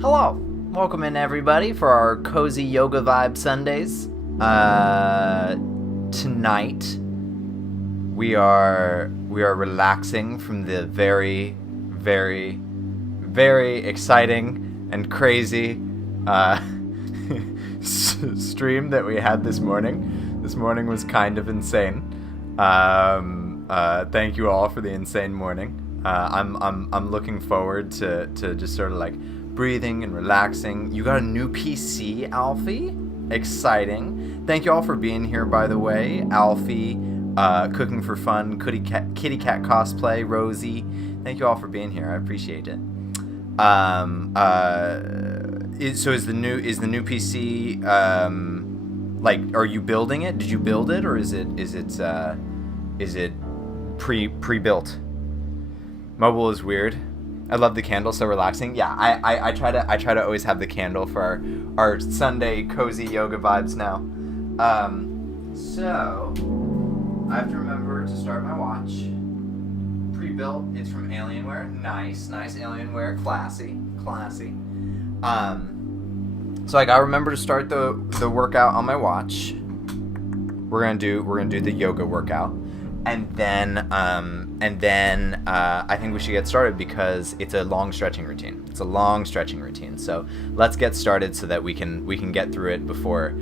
Hello, welcome in everybody for our cozy yoga vibe Sundays. Tonight we are relaxing from the very, very, very exciting and crazy stream that we had this morning. This morning was kind of insane. Thank you all for the insane morning. I'm looking forward to just sort of like breathing and relaxing. You got a new PC, Alfie? Exciting. Thank you all for being here, by the way. Alfie, Cooking for Fun, Kitty Cat Cosplay, Rosie. Thank you all for being here. I appreciate it. So is the new PC like, are you building it? Did you build it, or is it pre-built? Mobile is weird. I love the candle, so relaxing. Yeah, I try to always have the candle for our Sunday cozy yoga vibes now. So I have to remember to start my watch. Pre-built. It's from Alienware. Nice Alienware. Classy. So I gotta remember to start the workout on my watch. We're gonna do the yoga workout. And then I think we should get started because it's a long stretching routine. So let's get started so that we can get through it before,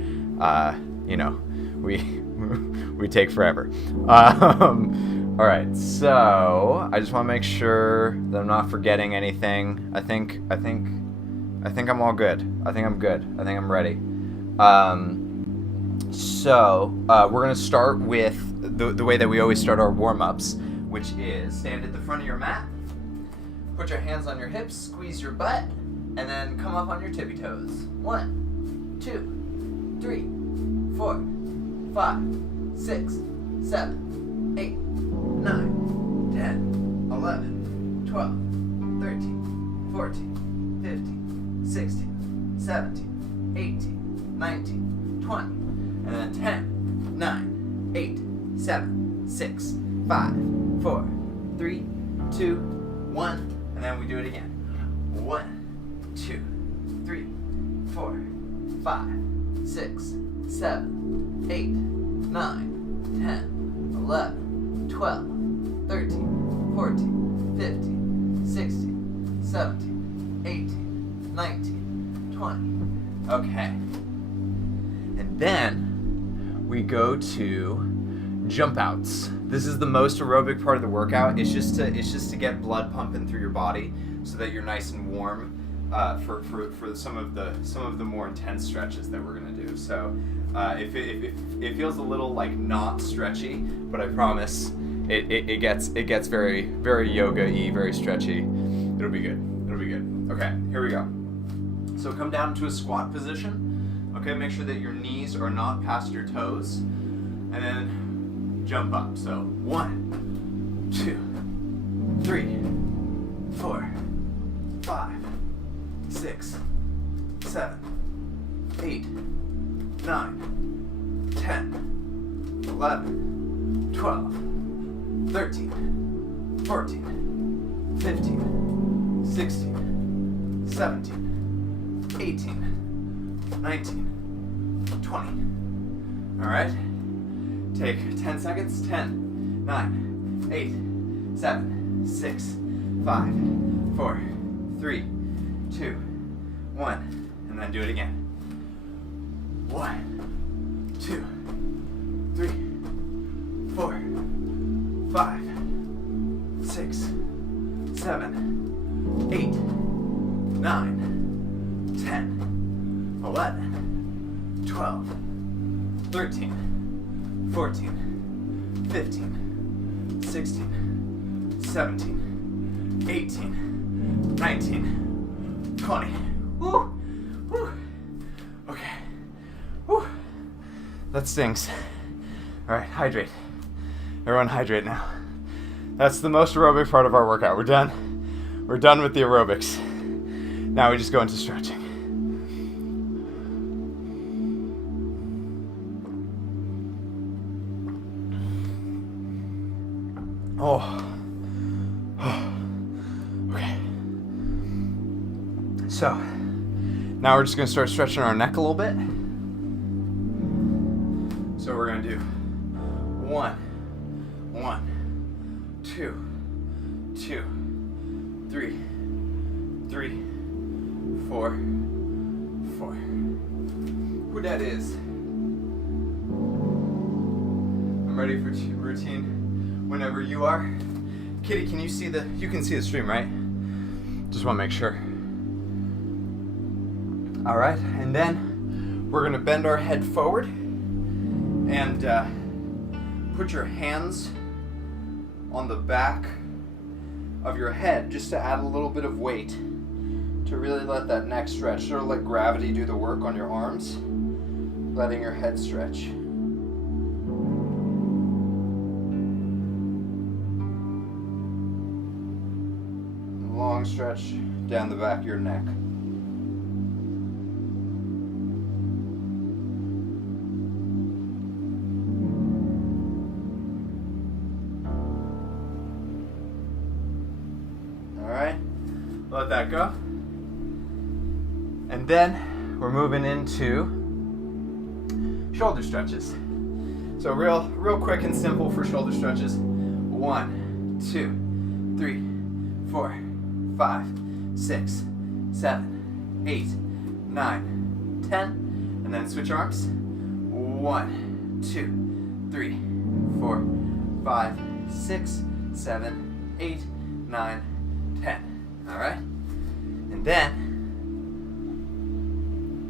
we take forever. All right. So I just want to make sure that I'm not forgetting anything. I think I'm all good. I think I'm good. I think I'm ready. So we're gonna start with the way that we always start our warm-ups, which is stand at the front of your mat, put your hands on your hips, squeeze your butt, and then come up on your tippy toes. 1, 2, 3, 4, 5, 6, 7, 8, 9, 10, 11, 12, 13, 14, 15, 16, 17, 18, 19, 20, and then 10, 9, 8, 7, 6, 5, 4, 3, 2, 1, and then we do it again. 1, 2, 3, 4, 5, 6, 7, 8, 9, 10, 11, 12, 13, 14, 15, 16, 17, 18, 19, 20. Okay. And then we go to jump outs. This is the most aerobic part of the workout. It's just to get blood pumping through your body so that you're nice and warm for some of the more intense stretches that we're gonna do. So if it feels a little like not stretchy, but I promise it gets very, very yoga-y, very stretchy. It'll be good. Okay, here we go. So come down to a squat position. Okay, make sure that your knees are not past your toes, and then jump up. So 1, 2, 3, 4, 5, 6, 7, 8, 9, 10, 11, 12, 13, 14, 15, 16, 17, 18, 19, 20. All right. Take 10 seconds. 10, 9, 8, 7, 6, 5, 4, 3, 2, 1. And then do it again. 1, 2, 3, 4, 5, 6, 7, 8, 9, 10, 11, 12, 13, 14, 15, 16, 17, 18, 19, 20. Woo! Woo! Okay. Woo! That stings. Alright, hydrate. Everyone hydrate now. That's the most aerobic part of our workout. We're done. We're done with the aerobics. Now we just go into stretching. Oh. Okay. So, Now we're just going to start stretching our neck a little bit. So we're going to do 1, 2, 2, 3, 3, 4, 4. Who that is? I'm ready for routine whenever you are. Kitty, can you see you can see the stream, right? Just want to make sure. All right, and then we're gonna bend our head forward and put your hands on the back of your head just to add a little bit of weight to really let that neck stretch. Sort of let gravity do the work on your arms, letting your head stretch. Long stretch down the back of your neck. All right, let that go. And then we're moving into shoulder stretches. So real quick and simple for shoulder stretches. 1, 2, 3, 4, 5, 6, 7, 8, 9, 10, and then switch arms. 1, 2, 3, 4, 5, 6, 7, 8, 9, 10. All right, and then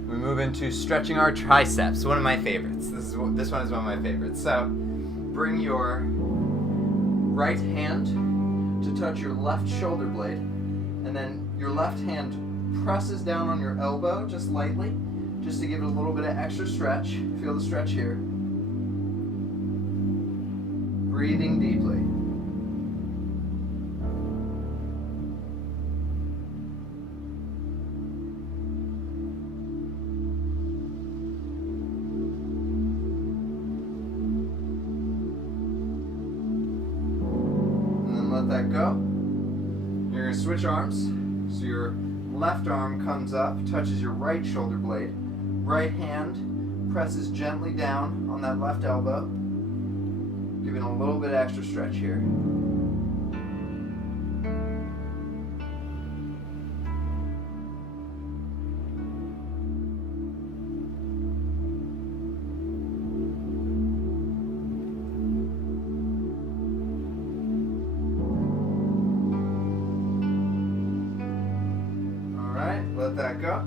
we move into stretching our triceps. One of my favorites. This one is one of my favorites. So bring your right hand to touch your left shoulder blade. And then your left hand presses down on your elbow just lightly, just to give it a little bit of extra stretch. Feel the stretch here. Breathing deeply. And then let that go. You're going to switch arms, so your left arm comes up, touches your right shoulder blade. Right hand presses gently down on that left elbow, giving a little bit extra stretch here. Let that go.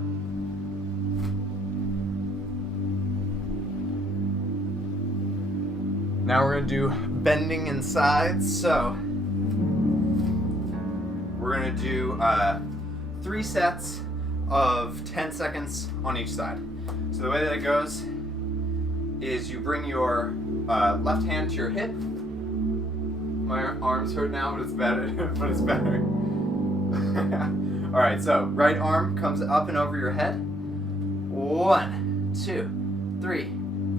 Now we're going to do bending in sides. So we're going to do 3 sets of 10 seconds on each side. So the way that it goes is you bring your left hand to your hip. My arms hurt now, but it's better. But it's better. All right, so right arm comes up and over your head. 1, 2, 3,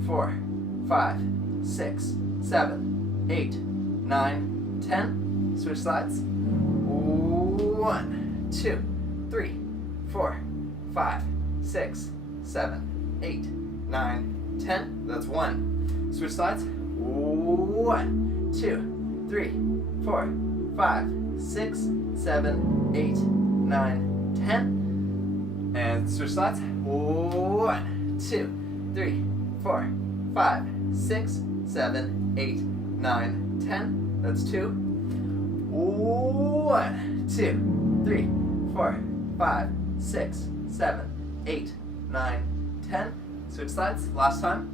4, 5, 6, 7, 8, 9, 10. Switch sides. 1, 2, 3, 4, 5, 6, 7, 8, 9, 10. That's 1. Switch sides. 1, 2, 3, 4, 5, 6, 7, 8, 9, 10. And switch sides. 1, 2, 3, 4, 5, 6, 7, 8, 9, 10. That's 2. 1, 2, 3, 4, 5, 6, 7, 8, 9, 10. Switch sides. Last time.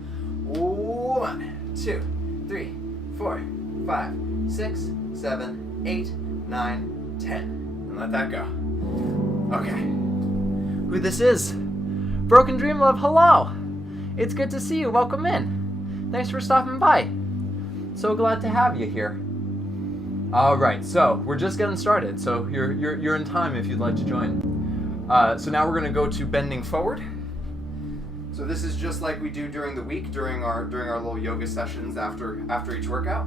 1, 2, 3, 4, 5, 6, 7, 8, 9, 10. And let that go. Okay. Who this is? Broken Dream Love, hello! It's good to see you. Welcome in. Thanks for stopping by. So glad to have you here. Alright, so we're just getting started, so you're in time if you'd like to join. So now we're going to go to bending forward. So this is just like we do during the week, during our little yoga sessions after each workout.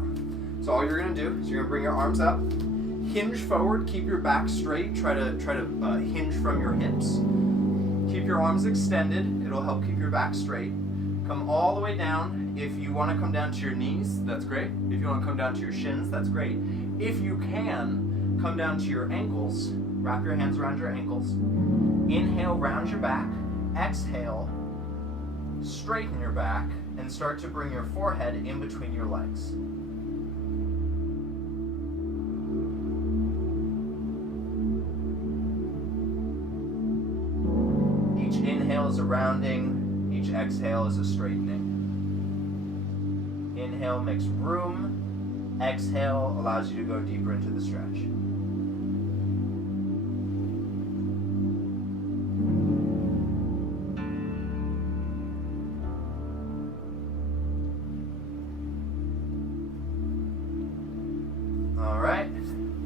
So all you're going to do is you're going to bring your arms up, hinge forward, keep your back straight, try to hinge from your hips. Keep your arms extended. It'll help keep your back straight. Come all the way down. If you want to come down to your knees, that's great. If you want to come down to your shins, that's great. If you can, come down to your ankles. Wrap your hands around your ankles. Inhale, round your back. Exhale, straighten your back, and start to bring your forehead in between your legs. Each inhale is a rounding, each exhale is a straightening. Inhale makes room, exhale allows you to go deeper into the stretch.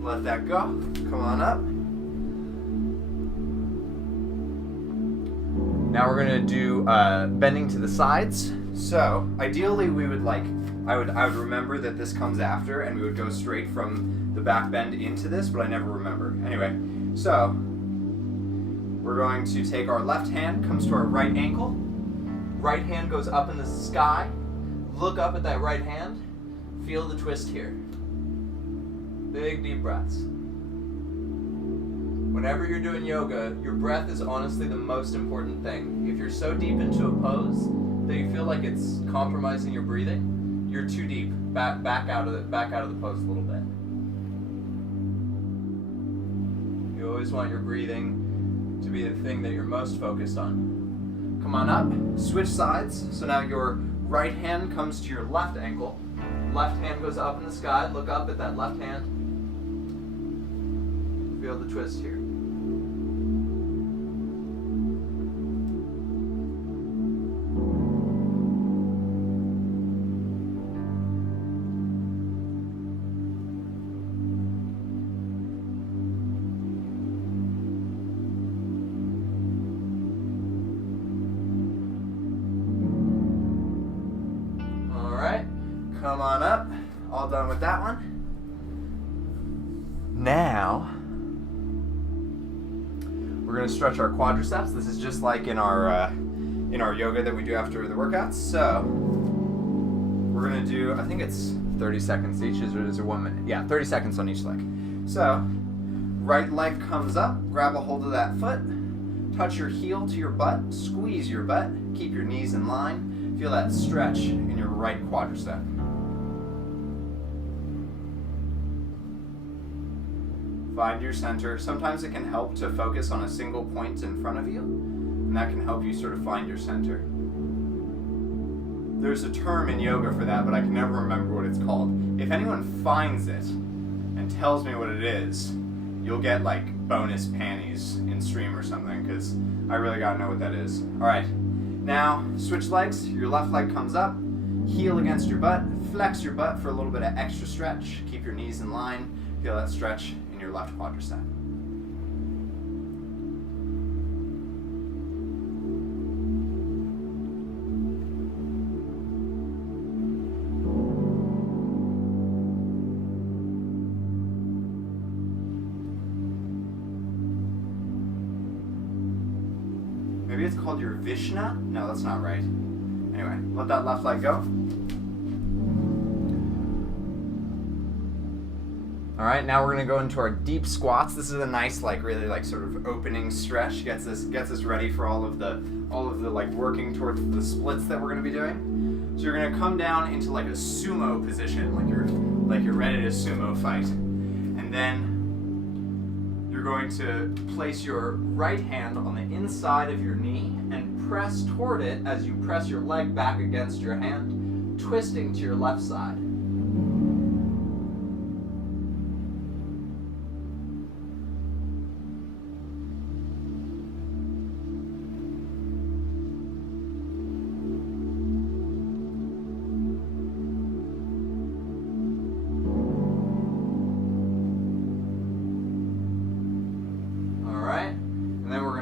Let that go. Come on up. Now we're gonna do bending to the sides. So ideally, we would I would remember that this comes after, and we would go straight from the back bend into this, but I never remember. Anyway, so we're going to take our left hand, comes to our right ankle. Right hand goes up in the sky. Look up at that right hand. Feel the twist here. Big deep breaths. Whenever you're doing yoga, your breath is honestly the most important thing. If you're so deep into a pose that you feel like it's compromising your breathing, you're too deep. Back out of the pose a little bit. You always want your breathing to be the thing that you're most focused on. Come on up, switch sides. So now your right hand comes to your left ankle. Left hand goes up in the sky. Look up at that left hand. Feel the twist here. All right, come on up. All done with that one. Now, we're going to stretch our quadriceps. This is just like in our yoga that we do after the workouts. So we're going to do, I think it's 30 seconds each. Is it 1 minute? Yeah, 30 seconds on each leg. So right leg comes up, grab a hold of that foot, touch your heel to your butt, squeeze your butt, keep your knees in line. Feel that stretch in your right quadricep. Find your center. Sometimes it can help to focus on a single point in front of you, and that can help you sort of find your center. There's a term in yoga for that, but I can never remember what it's called. If anyone finds it and tells me what it is, you'll get like bonus panties in stream or something, because I really gotta know what that is. All right, now switch legs. Your left leg comes up, heel against your butt, flex your butt for a little bit of extra stretch. Keep your knees in line. Feel that stretch in your left quadricep. Maybe it's called your Vishna? No, that's not right. Anyway, let that left leg go. All right, now we're gonna go into our deep squats. This is a nice, really sort of opening stretch. Gets us ready for all of the working towards the splits that we're gonna be doing. So you're gonna come down into like a sumo position, like you're ready to sumo fight, and then you're going to place your right hand on the inside of your knee and press toward it as you press your leg back against your hand, twisting to your left side.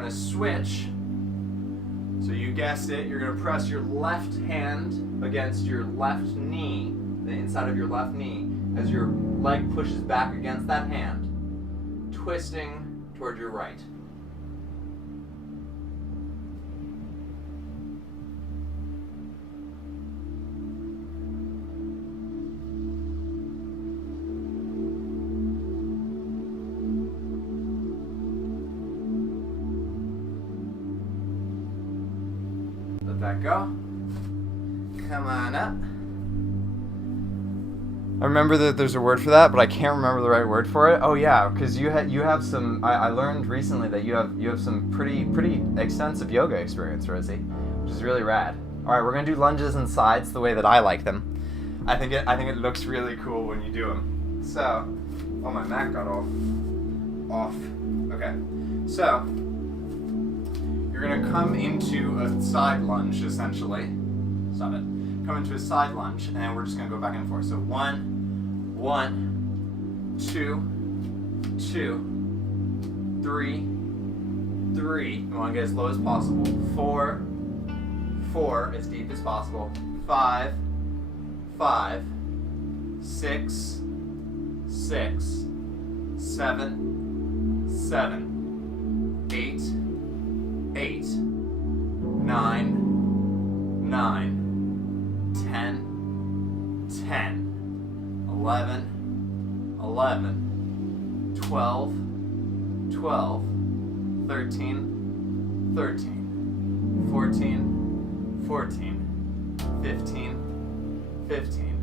Switch. So you guessed it, you're going to press your left hand against your left knee, the inside of your left knee, as your leg pushes back against that hand, twisting toward your right. that go. Come on up. I remember that there's a word for that, but I can't remember the right word for it. Oh yeah, because you have some. I learned recently that you have some pretty extensive yoga experience, Rosie, which is really rad. All right, we're gonna do lunges and sides the way that I like them. I think it looks really cool when you do them. So, oh, my mat got off. Okay, so you're gonna come into a side lunge essentially. Stop it. Come into a side lunge, and then we're just gonna go back and forth. So 1, 2, 3. You want to get as low as possible. 4, as deep as possible. 5, 6, 7, 8, 9, 10, 11, 12, 13, 14, 15,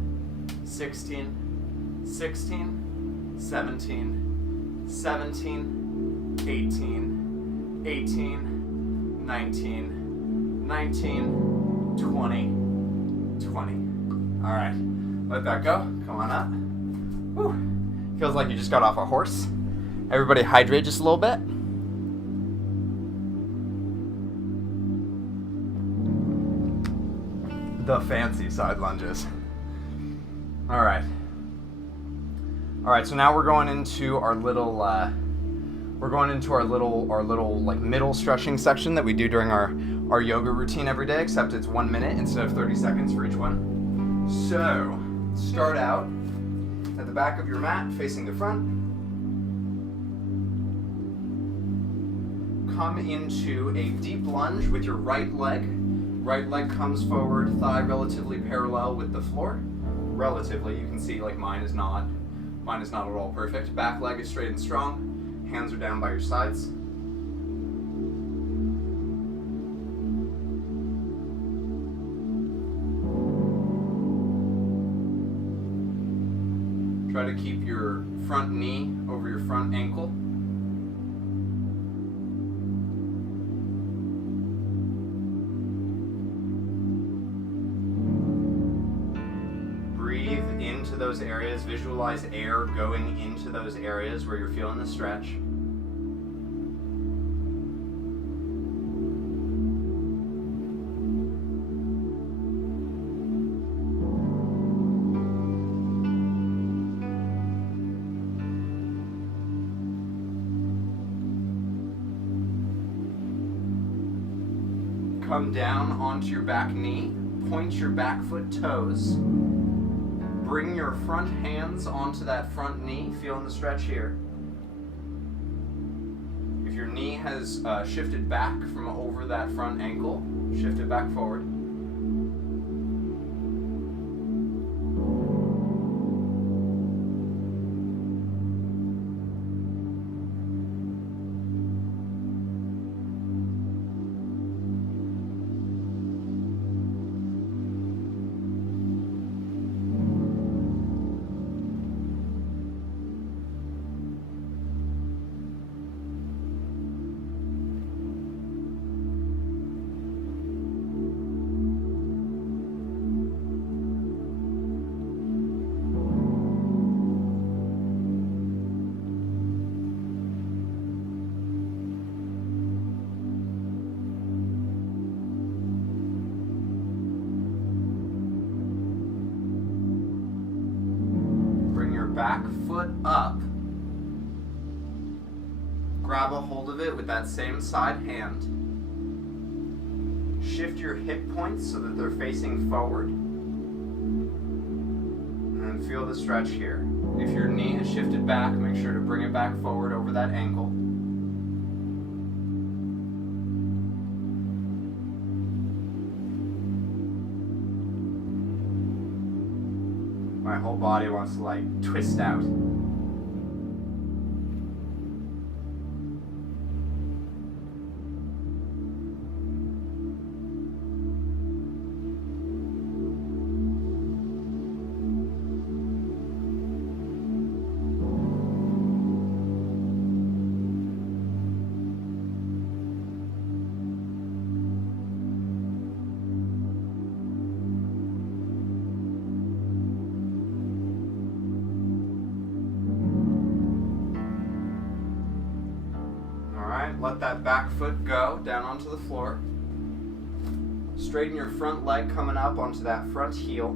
16, 17, 18, 19, 20. All right, let that go. Come on up. Whew. Feels like you just got off a horse. Everybody hydrate just a little bit. The fancy side lunges. All right, so now we're going into our little like middle stretching section that we do during our yoga routine every day, except it's 1 minute instead of 30 seconds for each one. So, start out at the back of your mat, facing the front. Come into a deep lunge with your right leg. Right leg comes forward, thigh relatively parallel with the floor. Relatively, you can see like mine is not at all perfect. Back leg is straight and strong. Hands are down by your sides. Try to keep your front knee over your front ankle. Breathe into those areas. Visualize air going into those areas where you're feeling the stretch. Come down onto your back knee, point your back foot toes, bring your front hands onto that front knee, feeling the stretch here. If your knee has shifted back from over that front ankle, shift it back forward. Back foot up. Grab a hold of it with that same side hand. Shift your hip points so that they're facing forward. And then feel the stretch here. If your knee has shifted back, make sure to bring it back forward over that ankle. My whole body wants to like twist out. right, let that back foot go down onto the floor. Straighten your front leg coming up onto that front heel.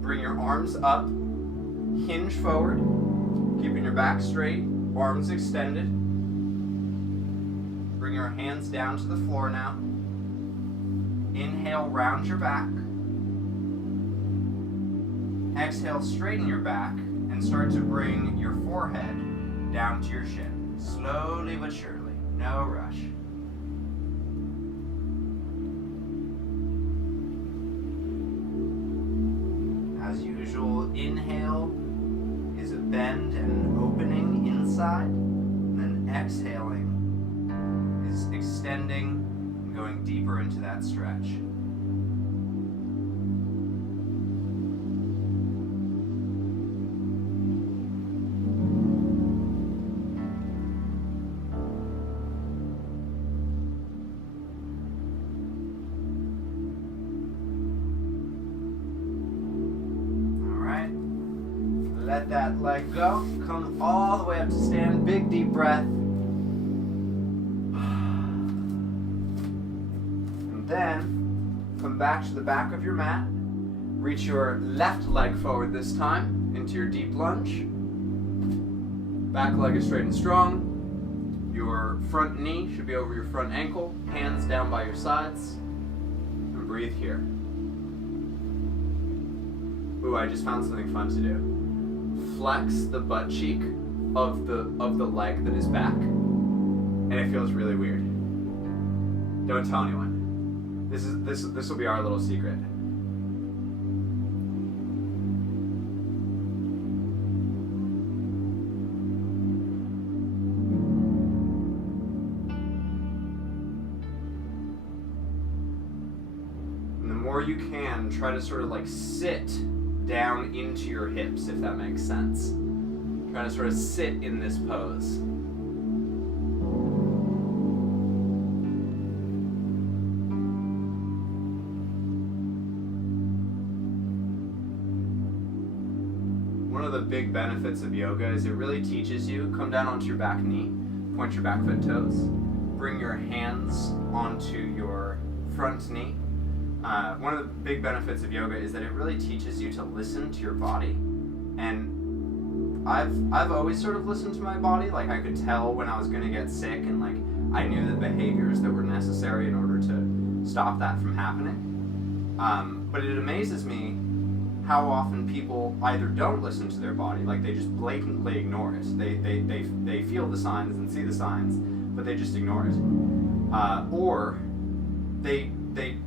Bring your arms up, hinge forward, keeping your back straight, arms extended. Bring your hands down to the floor now. Inhale, round your back. Exhale, straighten your back and start to bring your forehead down to your shin. Slowly but surely, no rush. As usual, inhale is a bend and an opening inside, and then exhaling is extending and going deeper into that stretch. Let that leg go. Come all the way up to stand. Big deep breath. And then come back to the back of your mat. Reach your left leg forward this time into your deep lunge. Back leg is straight and strong. Your front knee should be over your front ankle. Hands down by your sides. And breathe here. Ooh, I just found something fun to do. Flex the butt cheek of the leg that is back, and it feels really weird. Don't tell anyone. This will be our little secret. And the more you can, try to sort of like sit down into your hips, if that makes sense. Trying to sort of sit in this pose. One of the big benefits of yoga is it really teaches you, come down onto your back knee, point your back foot toes, bring your hands onto your front knee. One of the big benefits of yoga is that it really teaches you to listen to your body, and I've always sort of listened to my body. Like, I could tell when I was going to get sick, and like I knew the behaviors that were necessary in order to stop that from happening. But it amazes me how often people either don't listen to their body, like they just blatantly ignore it. They feel the signs and see the signs, but they just ignore it, or they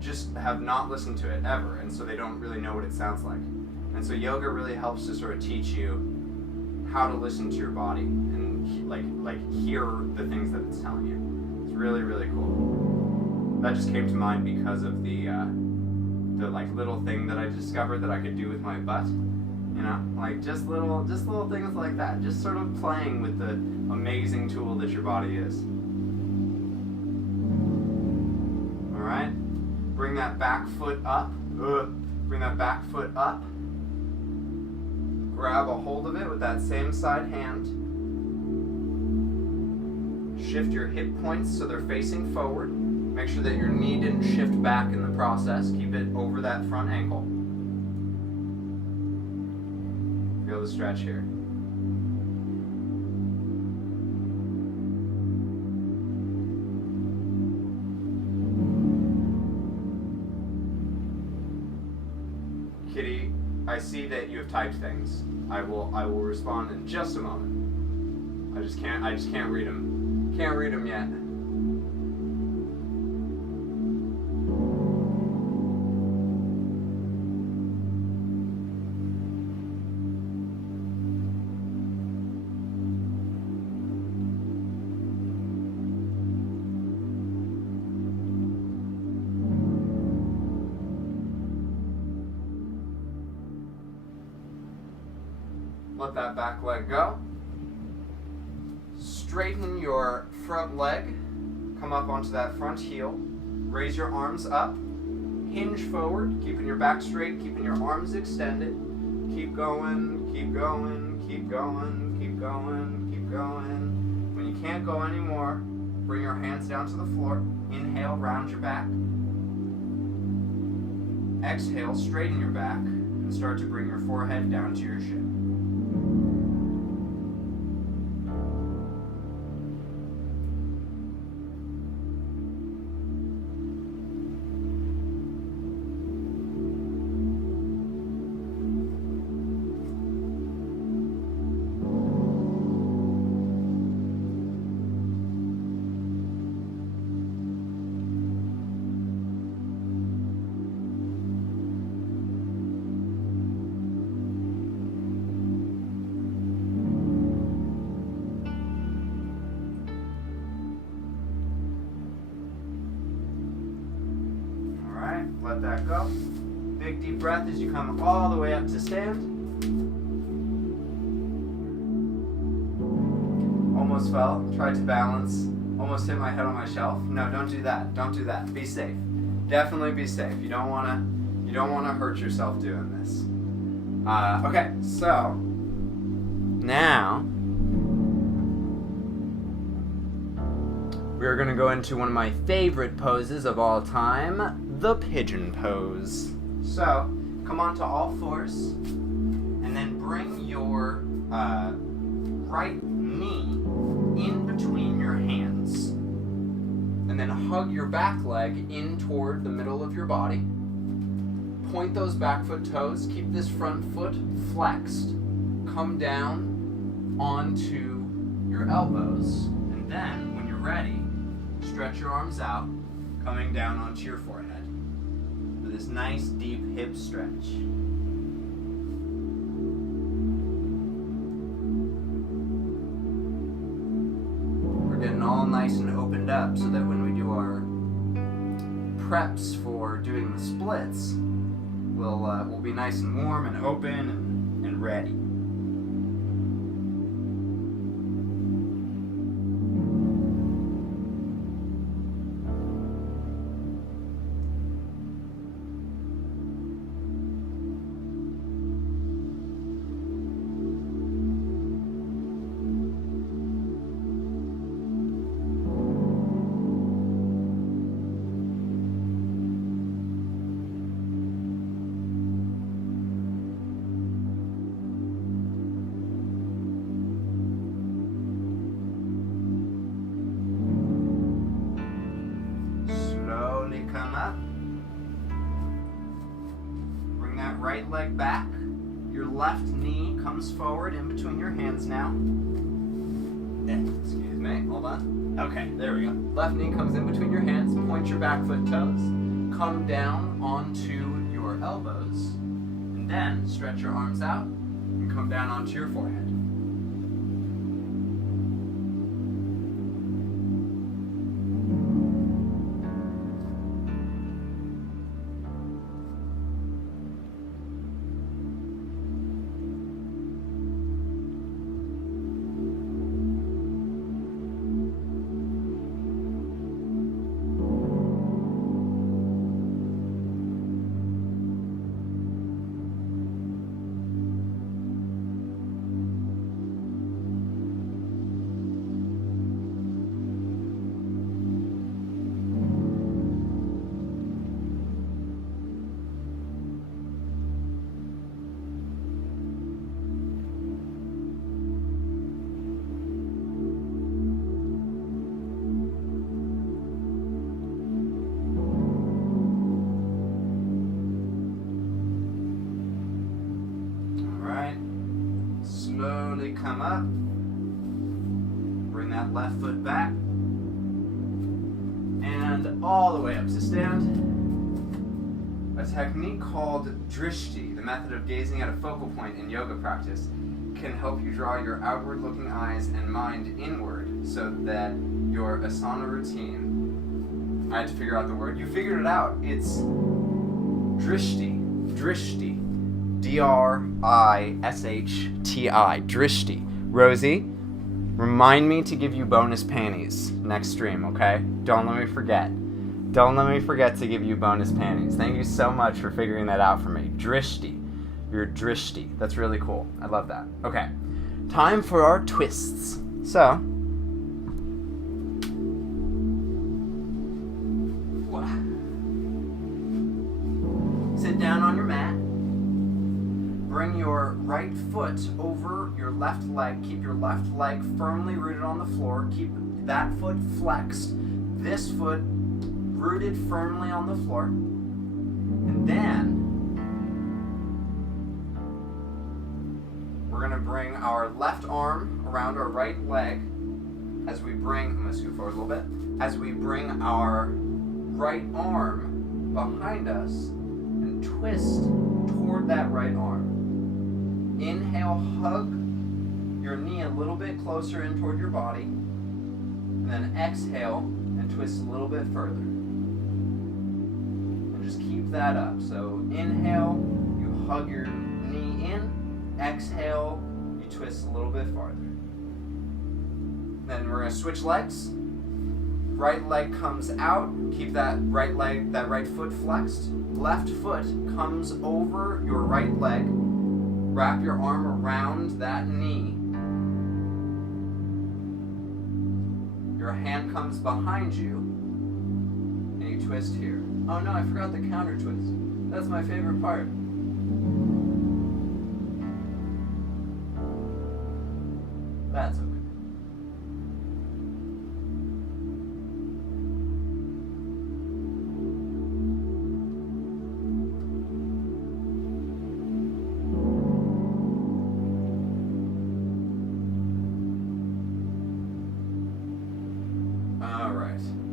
just have not listened to it ever, and so they don't really know what it sounds like. And so yoga really helps to sort of teach you how to listen to your body and like hear the things that it's telling you. It's really, really cool. That just came to mind because of the like little thing that I discovered that I could do with my butt. You know, like just little things like that. Just sort of playing with the amazing tool that your body is. All right. Bring that back foot up. Bring that back foot up. Grab a hold of it with that same side hand. Shift your hip points so they're facing forward. Make sure that your knee didn't shift back in the process. Keep it over that front ankle. Feel the stretch here. Kitty, I see that you have typed things. I will respond in just a moment. I just can't read them. Can't read them yet. Let that back leg go. Straighten your front leg. Come up onto that front heel. Raise your arms up. Hinge forward, keeping your back straight, keeping your arms extended. Keep going, keep going, keep going, keep going, keep going. can't go anymore, bring your hands down to the floor. Inhale, round your back. Exhale, straighten your back, and start to bring your forehead down to your shin. Let that go. Big deep breath as you come all the way up to stand. Almost fell. Tried to balance. Almost hit my head on my shelf. No, don't do that. Don't do that. Be safe. Definitely be safe. You don't wanna hurt yourself doing this. Okay, so now we're gonna go into one of my favorite poses of all time, the pigeon pose. So, come onto all fours, and then bring your right knee in between your hands, and then hug your back leg in toward the middle of your body. Point those back foot toes, keep this front foot flexed. Come down onto your elbows, and then, when you're ready, stretch your arms out, coming down onto your forehead. With this nice deep hip stretch. We're getting all nice and opened up so that when we do our preps for doing the splits, we'll be nice and warm and open and ready. Come up. Bring that right leg back. Your left knee comes forward in between your hands now. Excuse me, hold on. Okay, there we go. Left knee comes in between your hands. Point your back foot toes. Come down onto your elbows. And then stretch your arms out and come down onto your forehead. Slowly come up. Bring that left foot back. And all the way up to stand. A technique called drishti, the method of gazing at a focal point in yoga practice, can help you draw your outward-looking eyes and mind inward so that your asana routine, I had to figure out the word, you figured it out, it's drishti, D-R-I-S-H-T-I, drishti. Rosie, remind me to give you bonus panties next stream, okay? Don't let me forget. Don't let me forget to give you bonus panties. Thank you so much for figuring that out for me. Drishti. You're drishti. That's really cool. I love that. Okay. Time for our twists. So, left leg. Keep your left leg firmly rooted on the floor. Keep that foot flexed. This foot rooted firmly on the floor. And then we're going to bring our left arm around our right leg as we bring, I'm going to scoot forward a little bit, as we bring our right arm behind us and twist toward that right arm. Inhale, hug your knee a little bit closer in toward your body, and then exhale and twist a little bit further. And just keep that up. So inhale, you hug your knee in, exhale, you twist a little bit farther. Then we're going to switch legs. Right leg comes out, keep that right leg, that right foot flexed. Left foot comes over your right leg. Wrap your arm around that knee. Your hand comes behind you, and you twist here. Oh no, I forgot the counter twist. That's my favorite part. That's okay.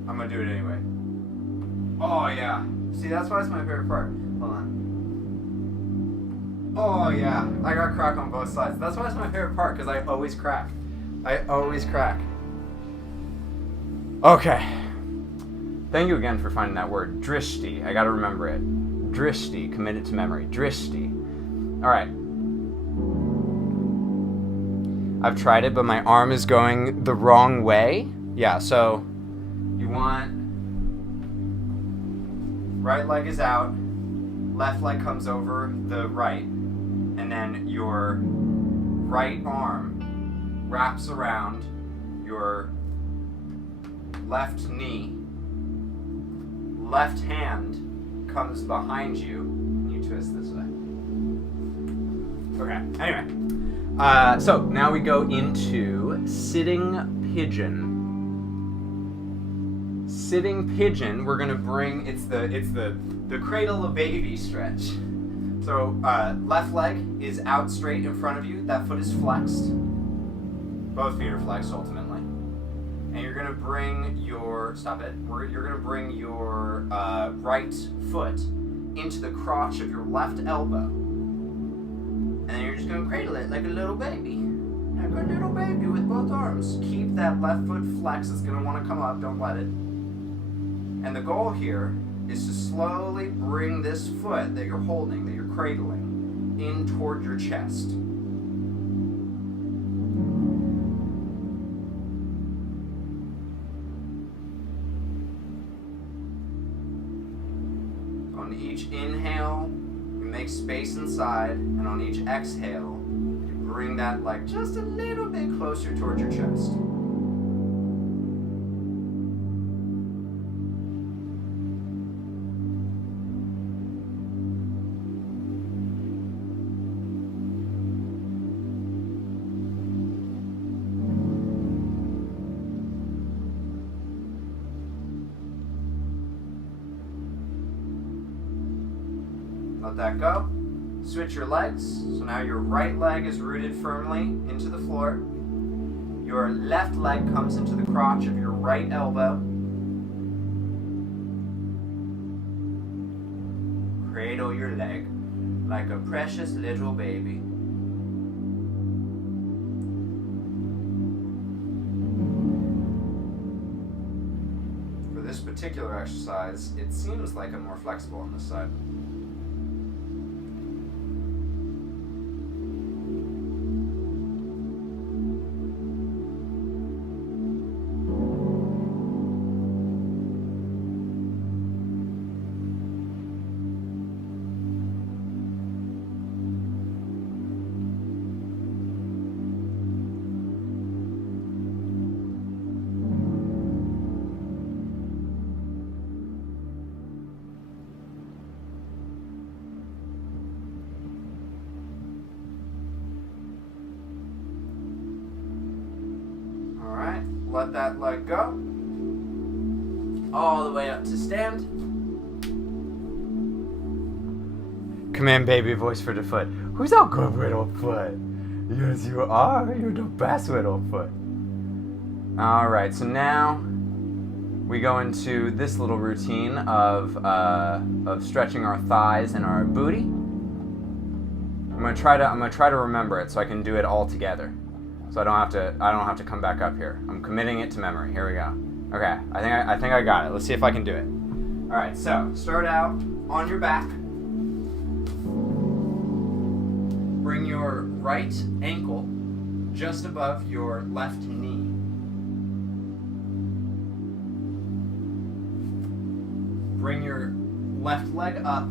I'm gonna do it anyway. Oh yeah. See, that's why it's my favorite part. Hold on. Oh yeah. I got crack on both sides. That's why it's my favorite part, because I always crack. I always crack. Okay. Thank you again for finding that word. Drishti. I gotta remember it. Drishti. Commit it to memory. Drishti. Alright. I've tried it, but my arm is going the wrong way. Yeah, so you want right leg is out, left leg comes over the right, and then your right arm wraps around your left knee, left hand comes behind you, and you twist this way. Okay, anyway. So now we go into sitting pigeon. Sitting pigeon, we're gonna bring, it's the cradle a baby stretch. So left leg is out straight in front of you, that foot is flexed. Both feet are flexed ultimately. And you're gonna bring your, you're gonna bring your right foot into the crotch of your left elbow. And then you're just gonna cradle it like a little baby. Like a little baby with both arms. Keep that left foot flexed, it's gonna wanna come up, don't let it. And the goal here is to slowly bring this foot that you're holding, that you're cradling, in toward your chest. On each inhale, you make space inside, and on each exhale, you bring that leg just a little bit closer toward your chest. Let that go. Switch your legs. So now your right leg is rooted firmly into the floor. Your left leg comes into the crotch of your right elbow. Cradle your leg like a precious little baby. For this particular exercise, it seems like I'm more flexible on this side. Let that leg go. All the way up to stand. Come in, baby voice for the foot. Who's all good little foot? Yes, you are. You're the best little foot. Alright, so now we go into this little routine of stretching our thighs and our booty. I'm gonna try to remember it so I can do it all together. So I don't have to come back up here. I'm committing it to memory. Here we go. Okay, I think I got it. Let's see if I can do it. Alright, so start out on your back. Bring your right ankle just above your left knee. Bring your left leg up.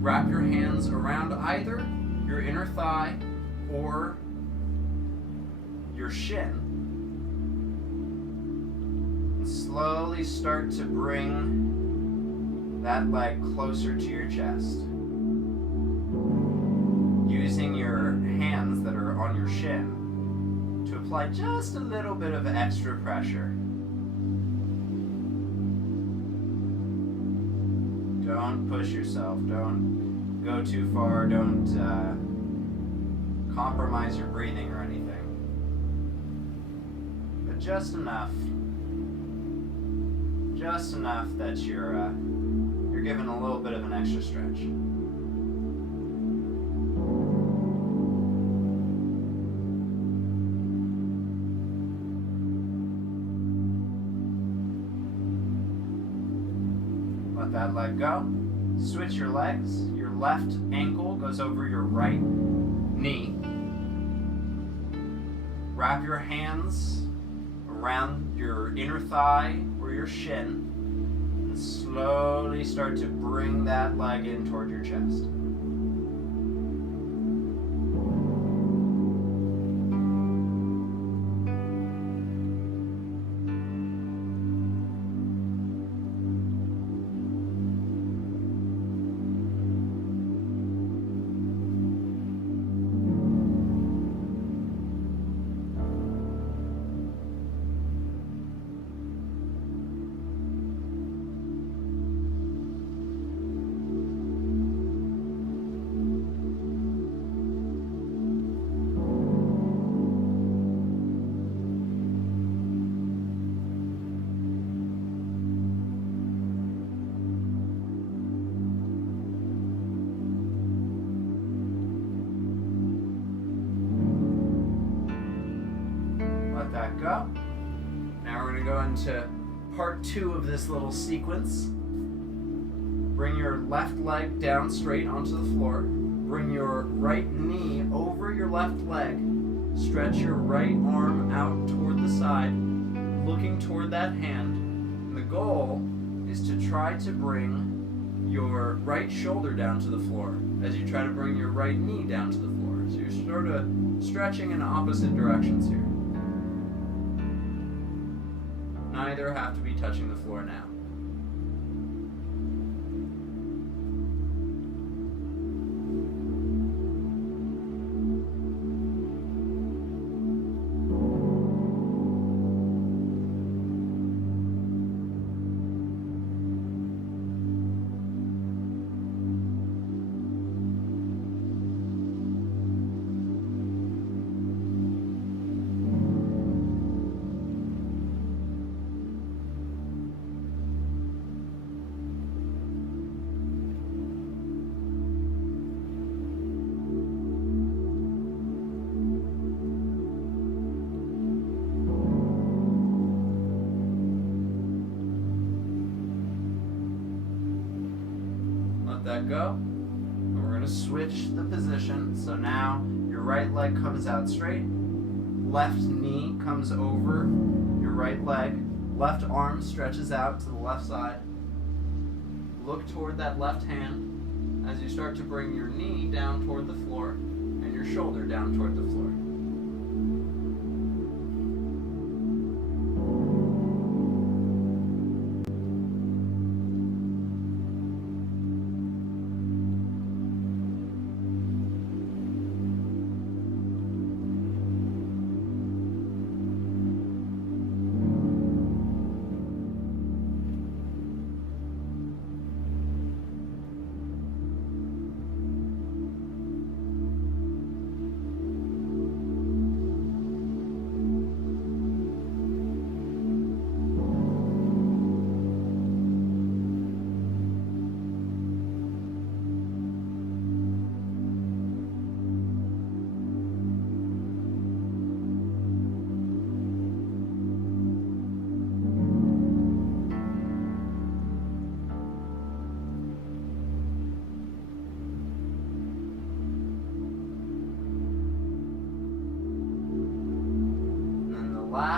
Wrap your hands around either your inner thigh or your shin. And slowly start to bring that leg closer to your chest. Using your hands that are on your shin to apply just a little bit of extra pressure. Don't push yourself. Don't go too far. Don't compromise your breathing or anything. But just enough. Just enough that you're given a little bit of an extra stretch. Let that leg go. Switch your legs. Your left ankle goes over your right knee. Wrap your hands around your inner thigh or your shin and slowly start to bring that leg in toward your chest. That go. Now we're going to go into part 2 of this little sequence. Bring your left leg down straight onto the floor. Bring your right knee over your left leg. Stretch your right arm out toward the side, looking toward that hand. And the goal is to try to bring your right shoulder down to the floor as you try to bring your right knee down to the floor. So you're sort of stretching in opposite directions here. Neither have to be touching the floor now. That go. And we're going to switch the position. So now your right leg comes out straight. Left knee comes over your right leg. Left arm stretches out to the left side. Look toward that left hand as you start to bring your knee down toward the floor and your shoulder down toward the floor.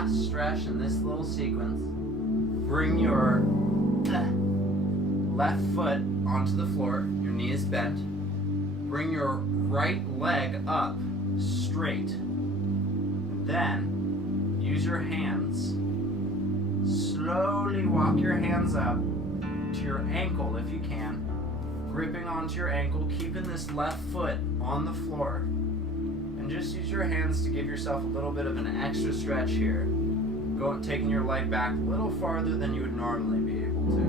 last stretch in this little sequence. Bring your left foot onto the floor, your knee is bent. Bring your right leg up straight. Then use your hands. Slowly walk your hands up to your ankle if you can, gripping onto your ankle, keeping this left foot on the floor. And just use your hands to give yourself a little bit of an extra stretch here. Taking your leg back a little farther than you would normally be able to.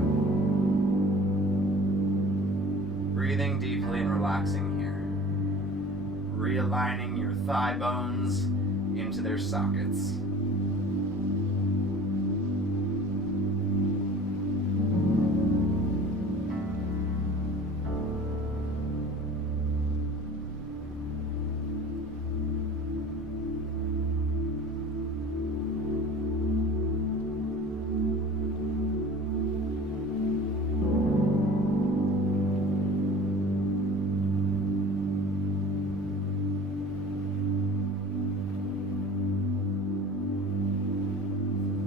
Breathing deeply and relaxing here. Realigning your thigh bones into their sockets.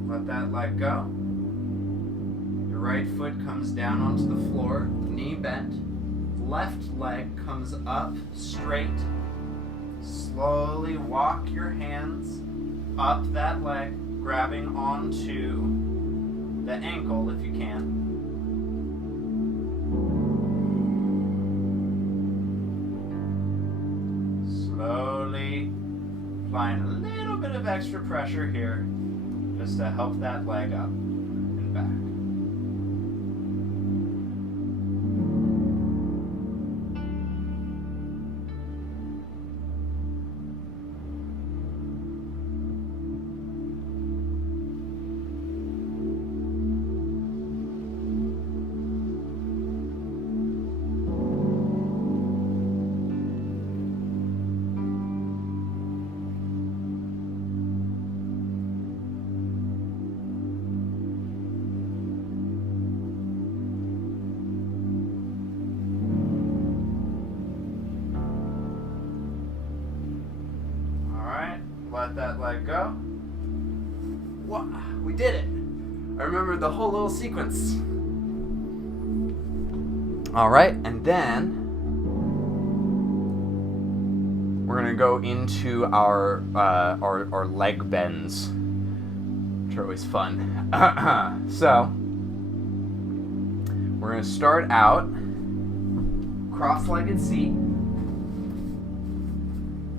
Let that leg go. Your right foot comes down onto the floor, knee bent. Left leg comes up straight. Slowly walk your hands up that leg, grabbing onto the ankle if you can. Slowly applying a little bit of extra pressure here, just to help that leg up and back. Let that leg go. Wow, we did it. I remembered the whole little sequence. All right, and then we're gonna go into our leg bends, which are always fun. So we're gonna start out cross-legged seat.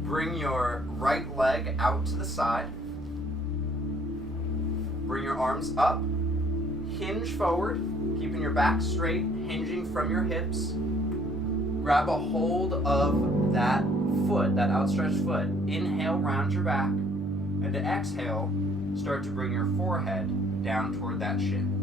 Bring your right leg out to the side. Bring your arms up. Hinge forward, keeping your back straight, hinging from your hips. Grab a hold of that foot, that outstretched foot. Inhale, round your back. And to exhale, start to bring your forehead down toward that shin.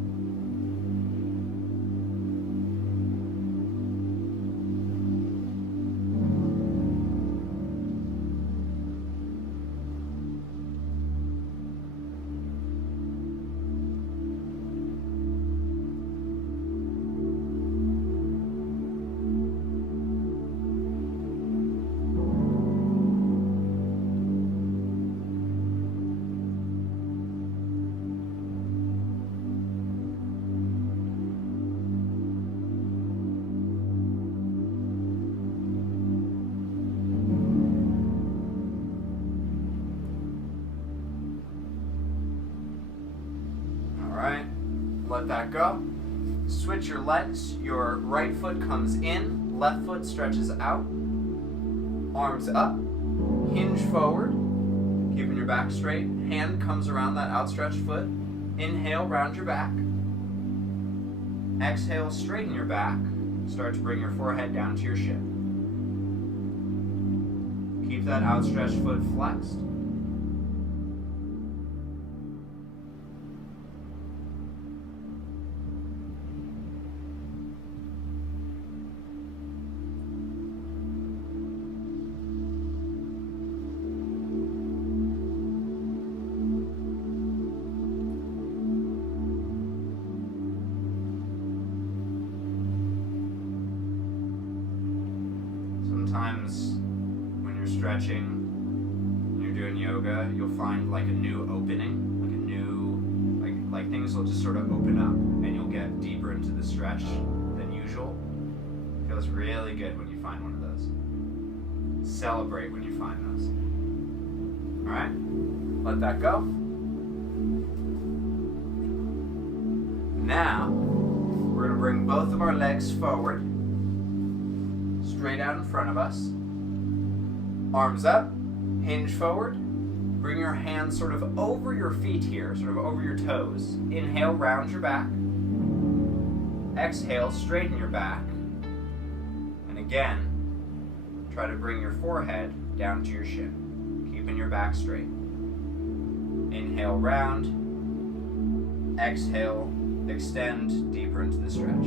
Let that go. Switch your legs. Your right foot comes in, left foot stretches out. Arms up, hinge forward, keeping your back straight. Hand comes around that outstretched foot. Inhale, round your back. Exhale, straighten your back. Start to bring your forehead down to your shin. Keep that outstretched foot flexed. Sometimes when you're stretching, when you're doing yoga, you'll find like a new opening hamstrings will just sort of open up and you'll get deeper into the stretch than usual. Feels really good when you find one of those. Celebrate when you find those. Alright? Let that go. Now, we're going to bring both of our legs forward, straight out in front of us. Arms up, hinge forward. Bring your hands sort of over your feet here, sort of over your toes. Inhale, round your back. Exhale, straighten your back. And again, try to bring your forehead down to your shin, keeping your back straight. Inhale, round. Exhale, extend deeper into the stretch.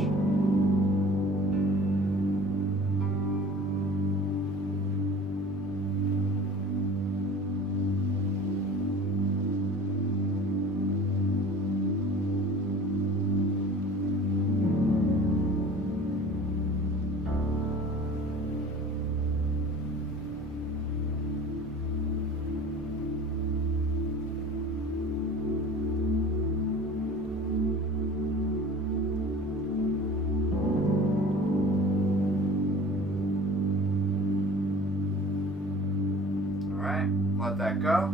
Let that go.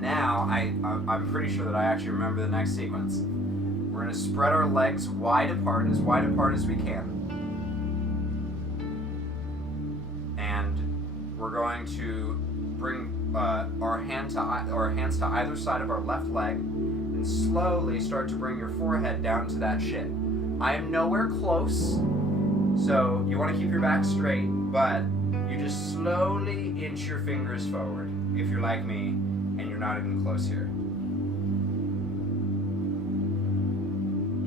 Now, I'm pretty sure that I actually remember the next sequence. We're going to spread our legs wide apart as we can. And we're going to bring our hands to either side of our left leg and slowly start to bring your forehead down to that shin. I am nowhere close, so you want to keep your back straight, but you just slowly inch your fingers forward if you're like me and you're not even close here.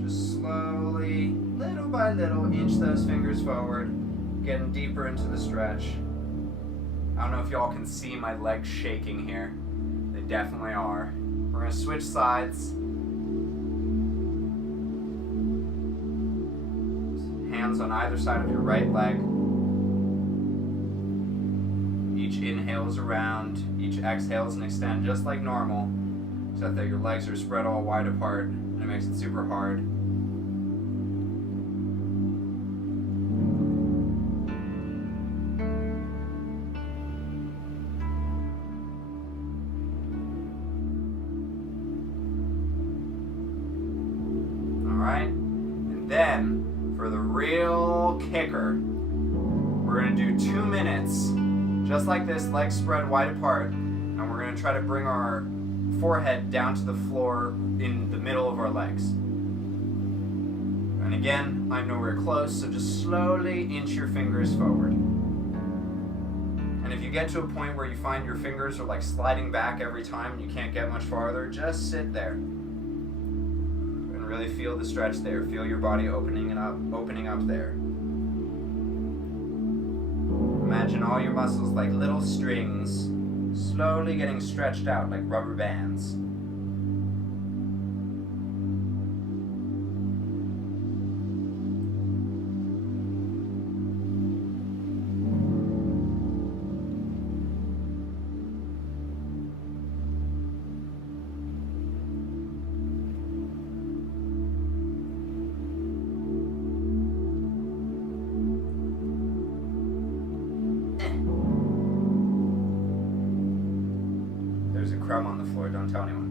Just slowly, little by little, inch those fingers forward, getting deeper into the stretch. I don't know if y'all can see my legs shaking here. They definitely are. We're going to switch sides. Hands on either side of your right leg. Each inhale is around, each exhale is an extend, just like normal, except that your legs are spread all wide apart, and it makes it super hard. Alright, and then, for the real kicker, we're going to do 2 minutes just like this, legs spread wide apart, and we're going to try to bring our forehead down to the floor in the middle of our legs. And again, I'm nowhere close, so just slowly inch your fingers forward. And if you get to a point where you find your fingers are like sliding back every time and you can't get much farther, just sit there and really feel the stretch there. Feel your body opening up there. Imagine all your muscles like little strings, slowly getting stretched out like rubber bands. There's a crumb on the floor, don't tell anyone.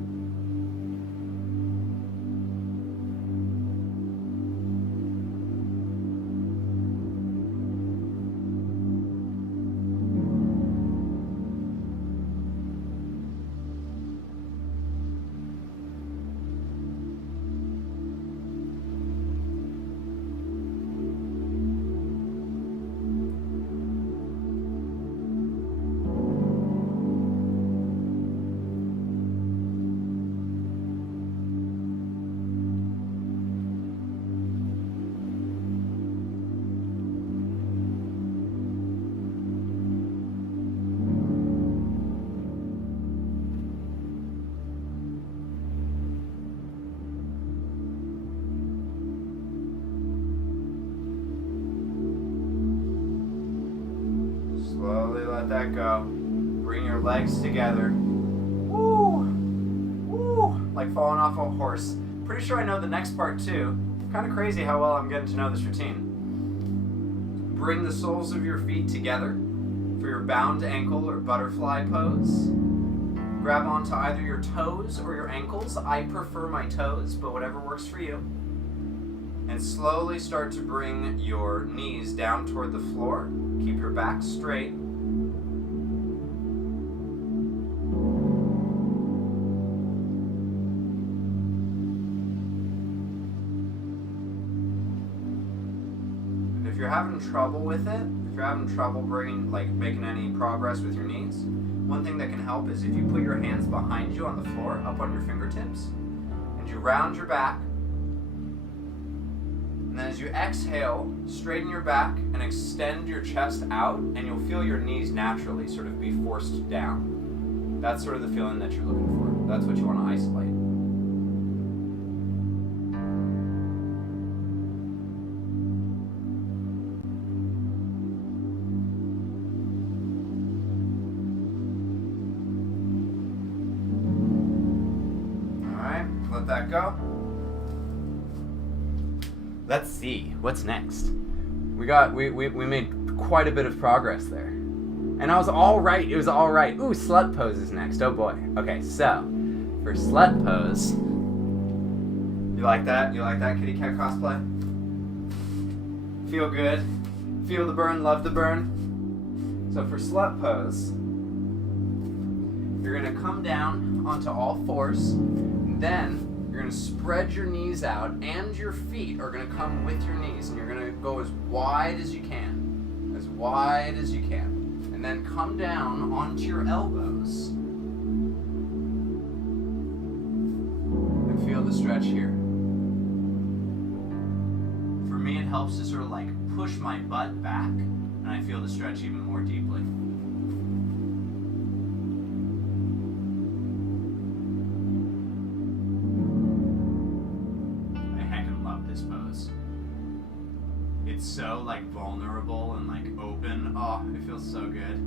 Slowly let that go. Bring your legs together. Woo! Woo! like falling off a horse. Pretty sure I know the next part too. Kind of crazy how well I'm getting to know this routine. Bring the soles of your feet together for your bound ankle or butterfly pose. Grab onto either your toes or your ankles. I prefer my toes, but whatever works for you. And slowly start to bring your knees down toward the floor. Keep your back straight. If you're having trouble with it, if you're having trouble making any progress with your knees, one thing that can help is if you put your hands behind you on the floor, up on your fingertips, and you round your back. And then as you exhale, straighten your back and extend your chest out, and you'll feel your knees naturally sort of be forced down. That's sort of the feeling that you're looking for. That's what you want to isolate. Let that go. Let's see what's next. We made quite a bit of progress there, and I was all right. It was all right. Ooh, slut pose is next. Oh boy. Okay, so for slut pose, you like that? You like that kitty cat cosplay? Feel good. Feel the burn. Love the burn. So for slut pose, you're gonna come down onto all fours. Then you're going to spread your knees out, and your feet are going to come with your knees, and you're going to go as wide as you can. As wide as you can. And then come down onto your elbows. And feel the stretch here. For me, it helps to sort of like push my butt back, and I feel the stretch even more deeply. This pose. It's so like vulnerable and like open. Oh, it feels so good.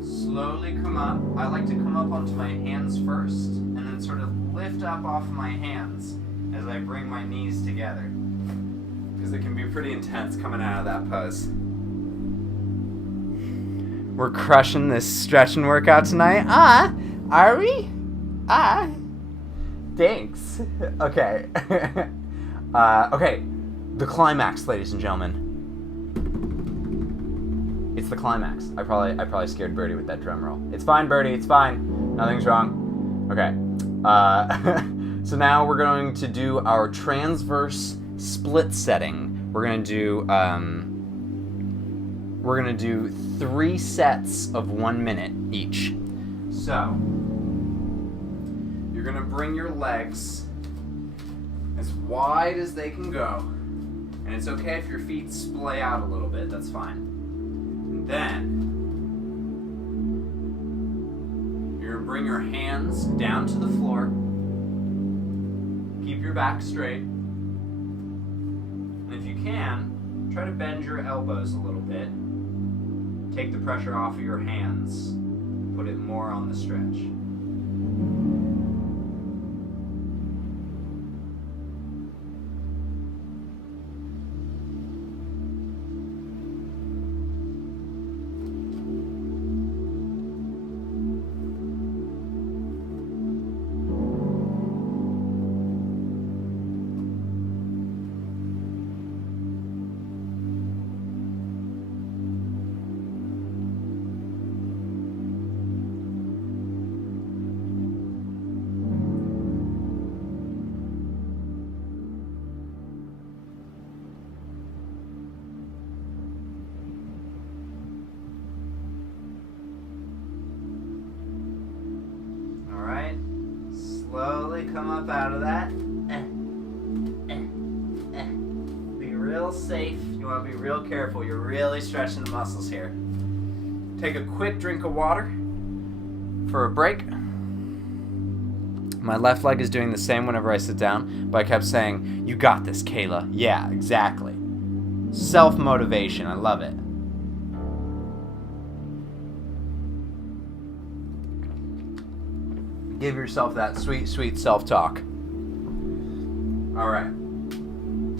Slowly come up. I like to come up onto my hands first and then sort of lift up off of my hands as I bring my knees together, because it can be pretty intense coming out of that pose. We're crushing this stretching workout tonight. Are we? Thanks. Okay. Okay, the climax, ladies and gentlemen. It's the climax. I probably scared Birdie with that drum roll. It's fine, Birdie. It's fine. Nothing's wrong. Okay. So now we're going to do our transverse split setting. We're gonna do 3 sets of 1 minute each. So you're gonna bring your legs as wide as they can go, and it's okay if your feet splay out a little bit. That's fine. Then you're going to bring your hands down to the floor. Keep your back straight. And if you can, try to bend your elbows a little bit. Take the pressure off of your hands. Put it more on the stretch. slowly come up out of that. Be real safe. You want to be real careful. You're really stretching the muscles here. Take a quick drink of water for a break. My left leg is doing the same whenever I sit down, but I kept saying, "You got this, Kayla." Yeah, exactly. Self-motivation. I love it. Give yourself that sweet, sweet self-talk. All right.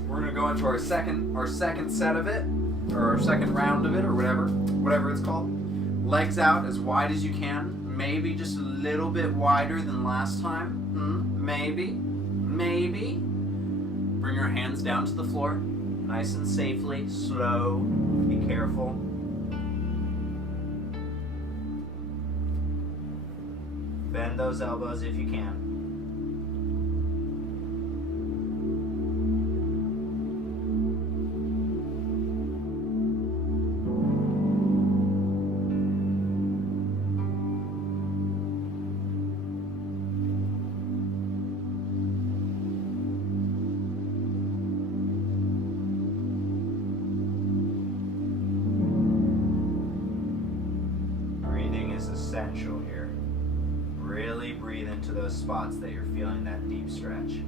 We're gonna go into our second set of it, or our second round of it, or whatever it's called. Legs out as wide as you can. Maybe just a little bit wider than last time. Maybe. Bring your hands down to the floor, nice and safely, slow. Be careful. Bend those elbows if you can. Breathing is essential here. Really breathe into those spots that you're feeling that deep stretch.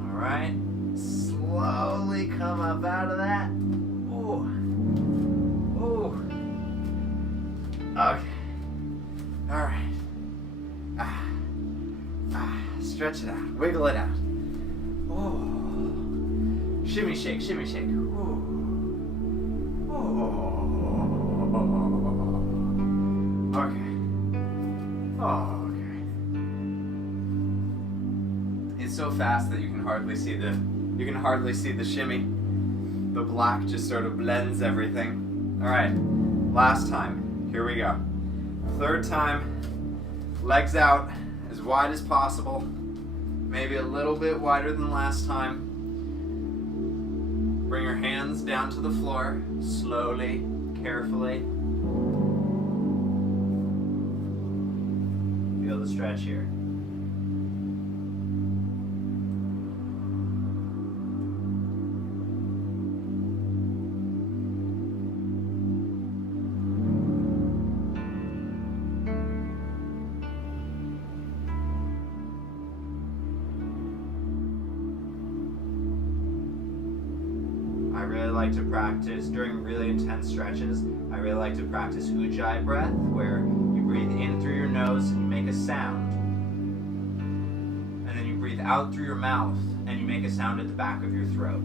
All right, slowly come up out of that. Ooh. Okay. All right. Stretch it out. Wiggle it out. Oh. Shimmy shake, shimmy shake. Ooh. Oh. Okay. Oh, okay. It's so fast that you can hardly see the shimmy. The black just sort of blends everything. All right. Last time. Here we go. Third time. Legs out as wide as possible. Maybe a little bit wider than last time. Bring your hands down to the floor, slowly, carefully. Feel the stretch here. I really like to practice during really intense stretches. I really like to practice ujjayi breath, where you breathe in through your nose and you make a sound, and then you breathe out through your mouth and you make a sound at the back of your throat.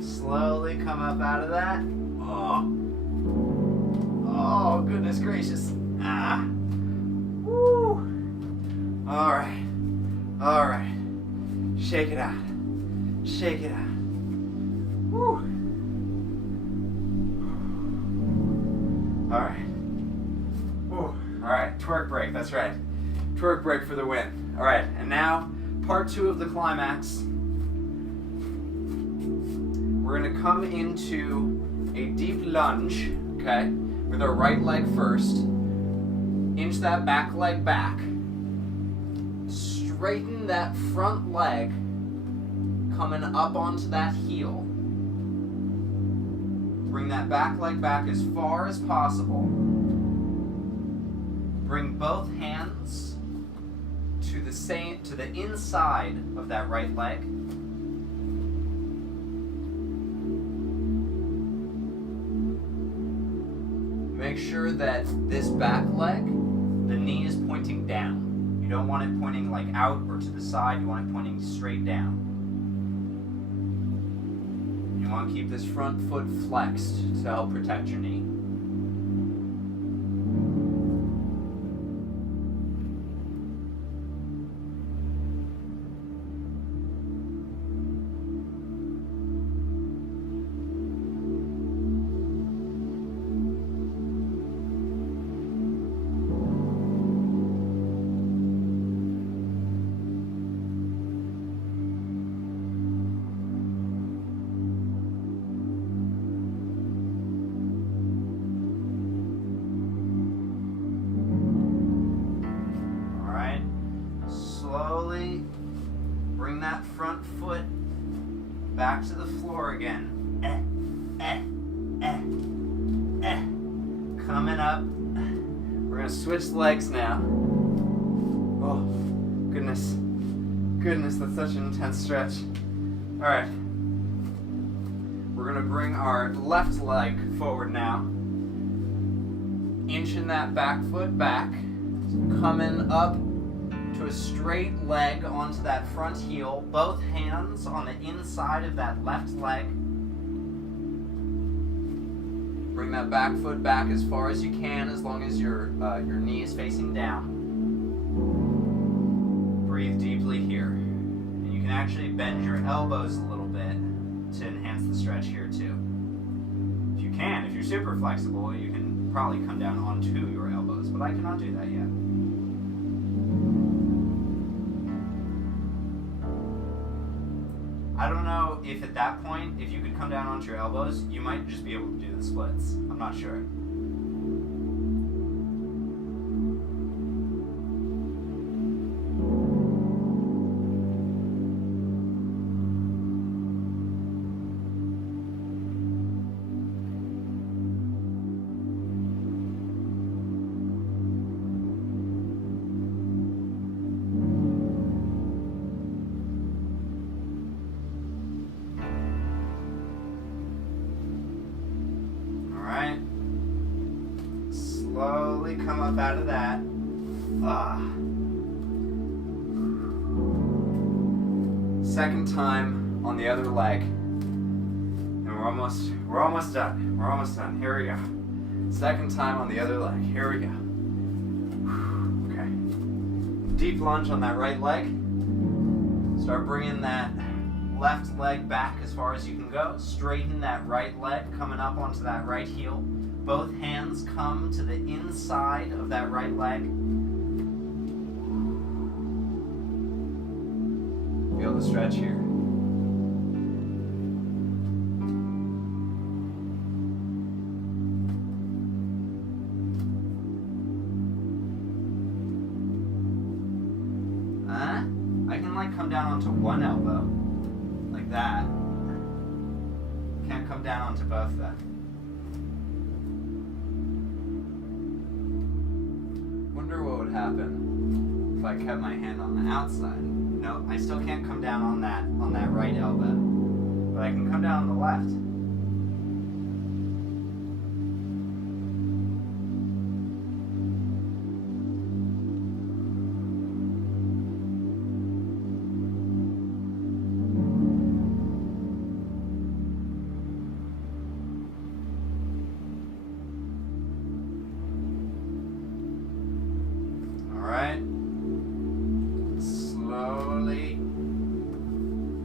Slowly come up out of that. Oh, goodness gracious. Woo. All right. Shake it out. Woo. All right. Woo. All right, twerk break, that's right. Twerk break for the win. All right, and now part 2 of the climax. We're going to come into a deep lunge, okay, with our right leg first. Inch that back leg back. Straighten that front leg, coming up onto that heel. Bring that back leg back as far as possible. Bring both hands to the inside of that right leg. Make sure that this back leg, the knee is pointing down. You don't want it pointing like out or to the side, you want it pointing straight down. You want to keep this front foot flexed to help protect your knee. floor again. Coming up. We're gonna switch legs now. Oh, goodness. Goodness, that's such an intense stretch. All right. We're gonna bring our left leg forward now. Inching that back foot back. Coming up to a straight leg onto that front heel. Both hands on the inside of that left leg. Bring that back foot back as far as you can, as long as your knee is facing down. Breathe deeply here. And you can actually bend your elbows a little bit to enhance the stretch here too. If you can, if you're super flexible, you can probably come down onto your elbows, but I cannot do that yet. I don't know if at that point, if you could come down onto your elbows, you might just be able to do the splits. I'm not sure. Slowly come up out of that. Second time on the other leg. And we're almost done. We're almost done. Here we go. Second time on the other leg. Here we go. Okay. Deep lunge on that right leg. Start bringing that left leg back as far as you can go. Straighten that right leg, coming up onto that right heel. Both hands come to the inside of that right leg. Feel the stretch here. I can come down onto one elbow, like that. Can't come down onto both though. Wonder what would happen if I kept my hand on the outside. No, I still can't come down on that right elbow, but I can come down on the left. Alright, slowly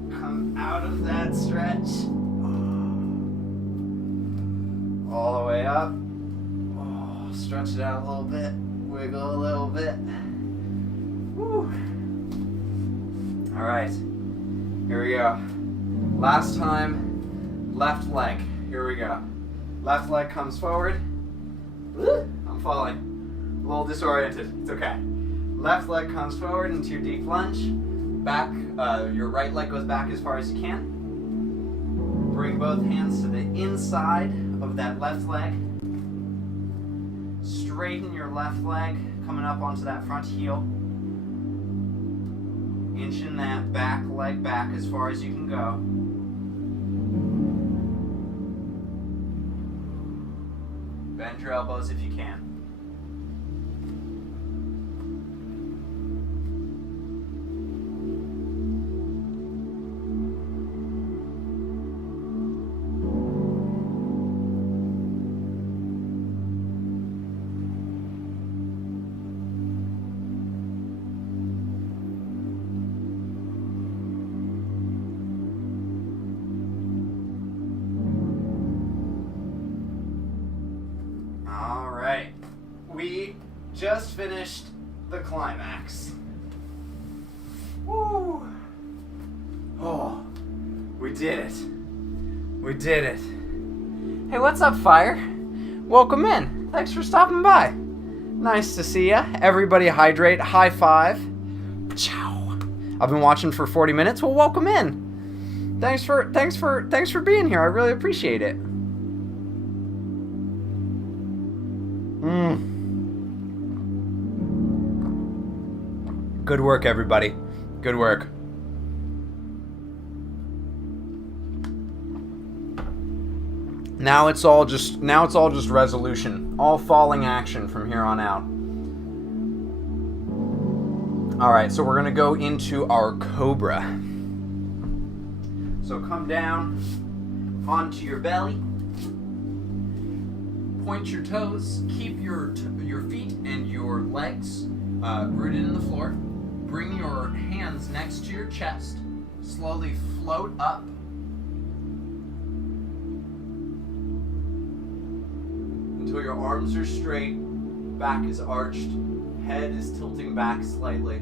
come out of that stretch, all the way up, stretch it out a little bit, wiggle a little bit. Woo. Alright, here we go. Last time, left leg, here we go. Left leg comes forward. I'm falling, a little disoriented, it's okay. Left leg comes forward into your deep lunge. Back, your right leg goes back as far as you can. Bring both hands to the inside of that left leg. Straighten your left leg, coming up onto that front heel. Inching that back leg back as far as you can go. Bend your elbows if you can. We just finished the climax. Woo! Oh, we did it. We did it. Hey, what's up, Fire? Welcome in. Thanks for stopping by. Nice to see ya. Everybody hydrate. High five. Ciao. I've been watching for 40 minutes. Well, welcome in. Thanks for being here. I really appreciate it. Good work, everybody. Good work. Now it's all just resolution, all falling action from here on out. All right, so we're gonna go into our cobra. So come down onto your belly. Point your toes. Keep your feet and your legs rooted in the floor. Bring your hands next to your chest. Slowly float up. Until your arms are straight, back is arched, head is tilting back slightly.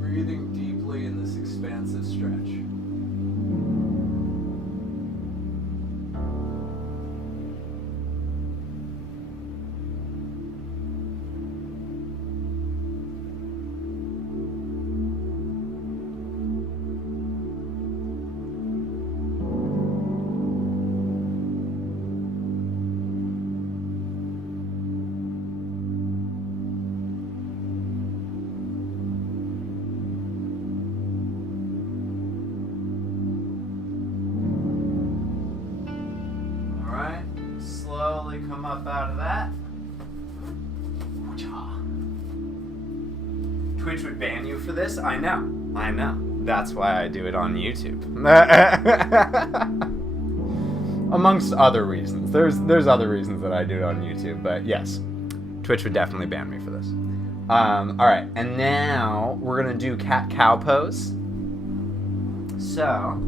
Breathing deeply in this expansive stretch. Come up out of that. Twitch would ban you for this? I know. That's why I do it on YouTube. Amongst other reasons. There's other reasons that I do it on YouTube, but yes. Twitch would definitely ban me for this. Alright, and now we're gonna do cat-cow pose. So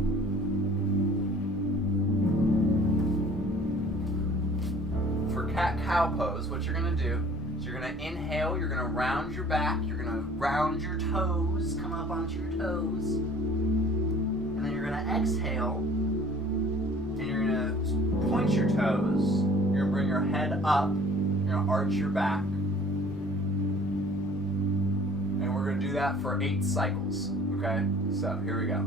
cat-cow pose, what you're going to do is you're going to inhale, you're going to round your back, you're going to round your toes, come up onto your toes, and then you're going to exhale, and you're going to point your toes, you're going to bring your head up, you're going to arch your back, and we're going to do that for 8 cycles, okay? So, here we go.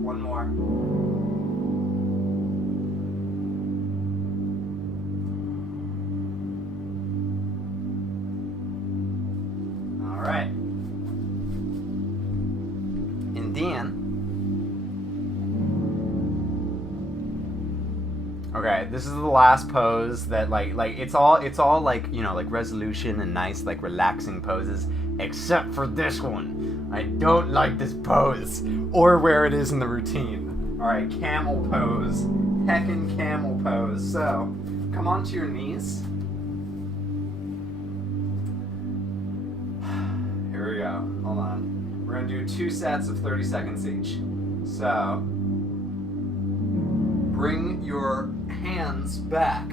One more. All right. And then, okay, this is the last pose that like it's all like, you know, like resolution and nice like relaxing poses, except for this one. I don't like this pose, or where it is in the routine. Alright, camel pose. Heckin' camel pose. So, come onto your knees. Here we go. Hold on. We're gonna do 2 sets of 30 seconds each. So, bring your hands back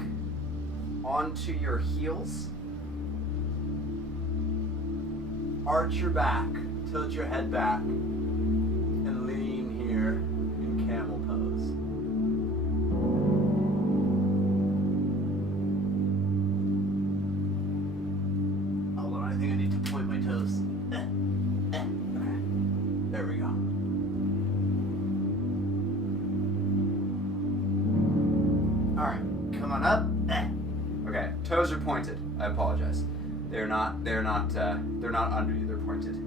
onto your heels. Arch your back. Tilt your head back and lean here in camel pose. Hold on, I think I need to point my toes. Okay, there we go. Alright, come on up. Okay, toes are pointed. I apologize. They're not under you, they're pointed.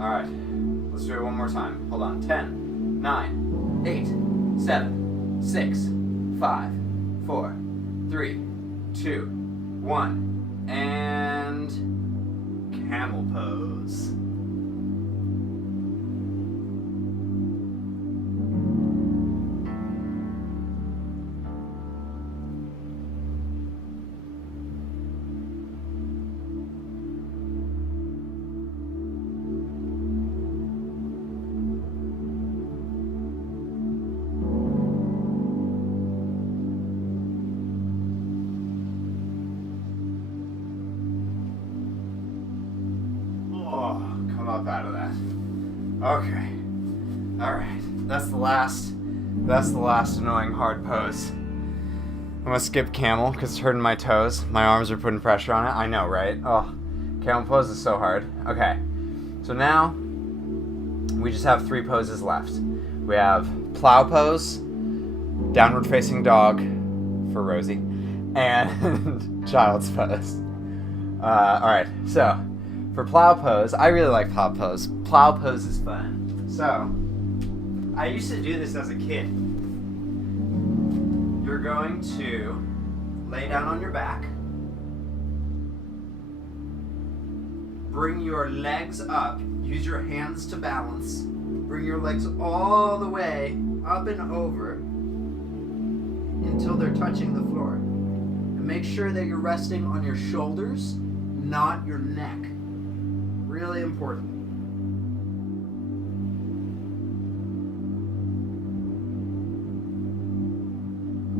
All right, let's do it one more time. Hold on. 10, 9, 8, 7, 6, 5, 4, 3, 2, 1, and camel pose. Up out of that. Okay. Alright. That's the last annoying hard pose. I'm gonna skip camel because it's hurting my toes. My arms are putting pressure on it. I know, right? Oh, camel pose is so hard. Okay. So now we just have 3 poses left. We have plow pose, downward facing dog for Rosie, and child's pose. Alright, so for plow pose, I really like plow pose. Plow pose is fun. So, I used to do this as a kid. You're going to lay down on your back. Bring your legs up. Use your hands to balance. Bring your legs all the way up and over until they're touching the floor. And make sure that you're resting on your shoulders, not your neck. Really important.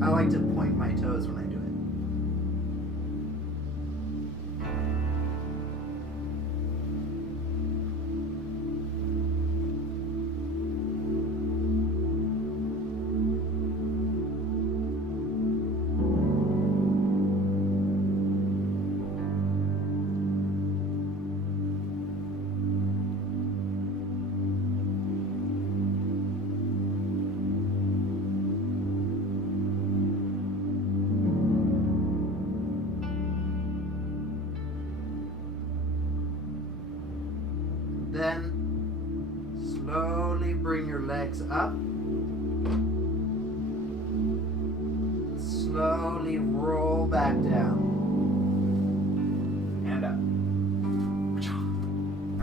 I like to point my toes when I do it. Then slowly bring your legs up. Slowly roll back down. And up.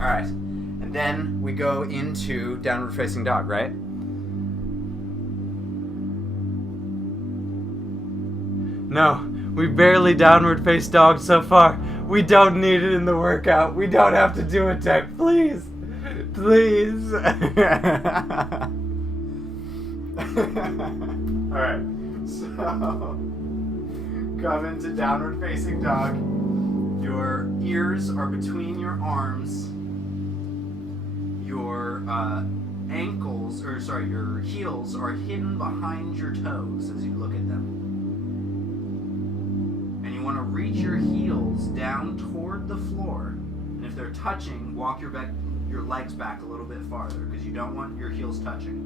All right. And then we go into downward facing dog, right? No, we barely downward face dog so far. We don't need it in the workout. We don't have to do it, Tech. Please. Please. Alright. So, come into downward facing dog. Your ears are between your arms. Your your heels are hidden behind your toes as you look at them. You want to reach your heels down toward the floor, and if they're touching, walk your legs back a little bit farther because you don't want your heels touching.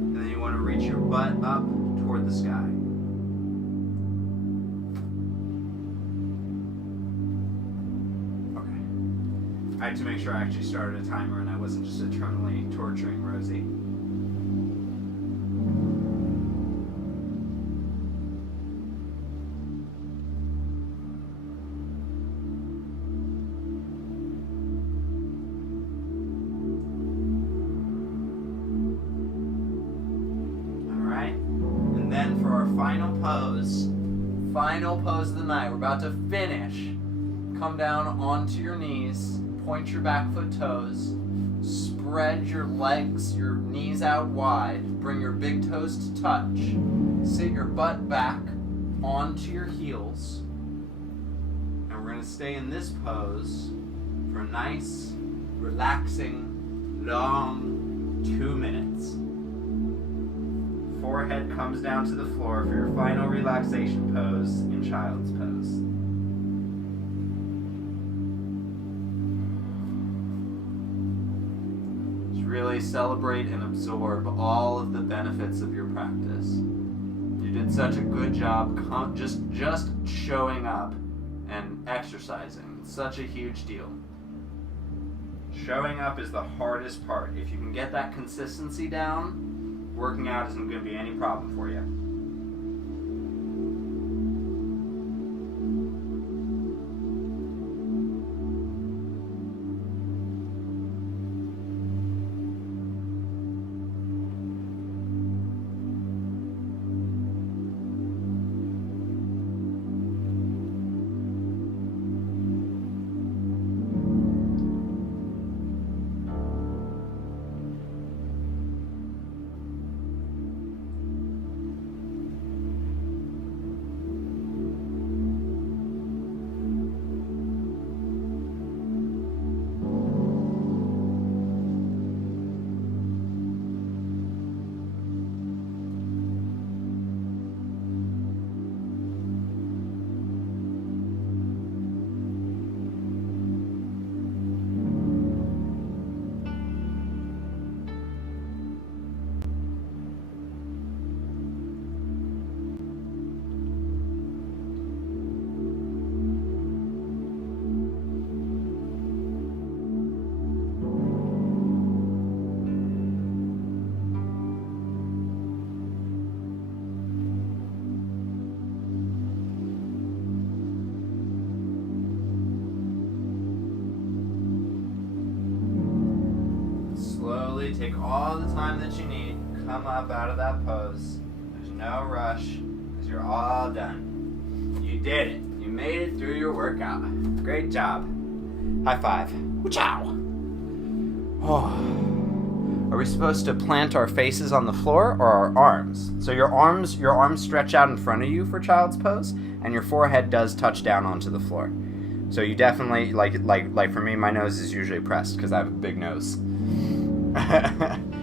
And then you want to reach your butt up toward the sky. Okay. I had to make sure I actually started a timer and I wasn't just eternally torturing Rosie. Final pose of the night. We're about to finish. Come down onto your knees. Point your back foot toes. Spread your legs, your knees out wide. Bring your big toes to touch. Sit your butt back onto your heels. And we're going to stay in this pose for a nice, relaxing, long 2 minutes. Forehead comes down to the floor for your final relaxation pose in child's pose. Just really celebrate and absorb all of the benefits of your practice. You did such a good job just showing up and exercising. It's such a huge deal. Showing up is the hardest part. If you can get that consistency down, working out isn't going to be any problem for you. Take all the time that you need. Come up out of that pose. There's no rush because you're all done. You did it. You made it through your workout. Great job. High five. Ciao. Oh. Are we supposed to plant our faces on the floor or our arms? So your arms stretch out in front of you for child's pose, and your forehead does touch down onto the floor. So you definitely like for me, my nose is usually pressed because I have a big nose.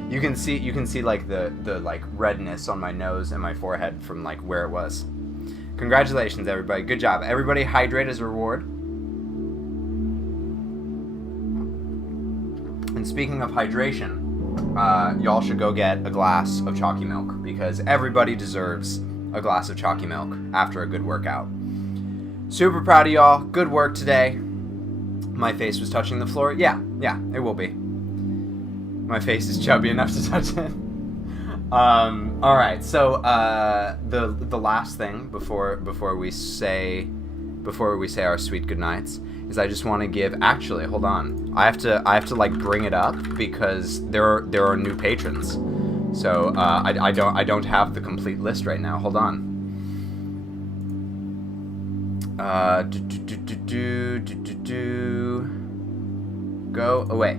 You can see like the like redness on my nose and my forehead from like where it was. Congratulations, everybody. Good job. Everybody hydrate as a reward. And speaking of hydration, y'all should go get a glass of chalky milk because everybody deserves a glass of chalky milk after a good workout. Super proud of y'all. Good work today. My face was touching the floor. Yeah, it will be. My face is chubby enough to touch it. All right. So the last thing before we say our sweet goodnights is I just want to give. Actually, hold on. I have to like bring it up because there are new patrons. So I don't have the complete list right now. Hold on. Go away.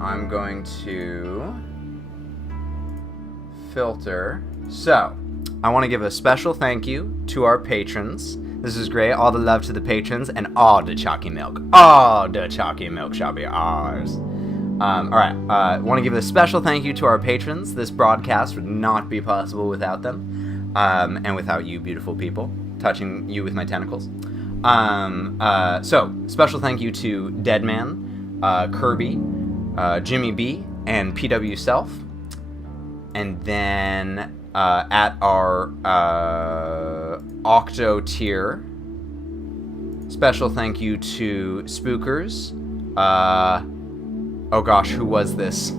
I'm going to filter. So, I want to give a special thank you to our patrons. This is great. All the love to the patrons and all the chalky milk. All the chalky milk shall be ours. All right. I want to give a special thank you to our patrons. This broadcast would not be possible without them, and without you, beautiful people, touching you with my tentacles. So, special thank you to Deadman, Kirby, Jimmy B, and PW Self. And then at our Octo tier, special thank you to Spookers. Oh gosh, who was this?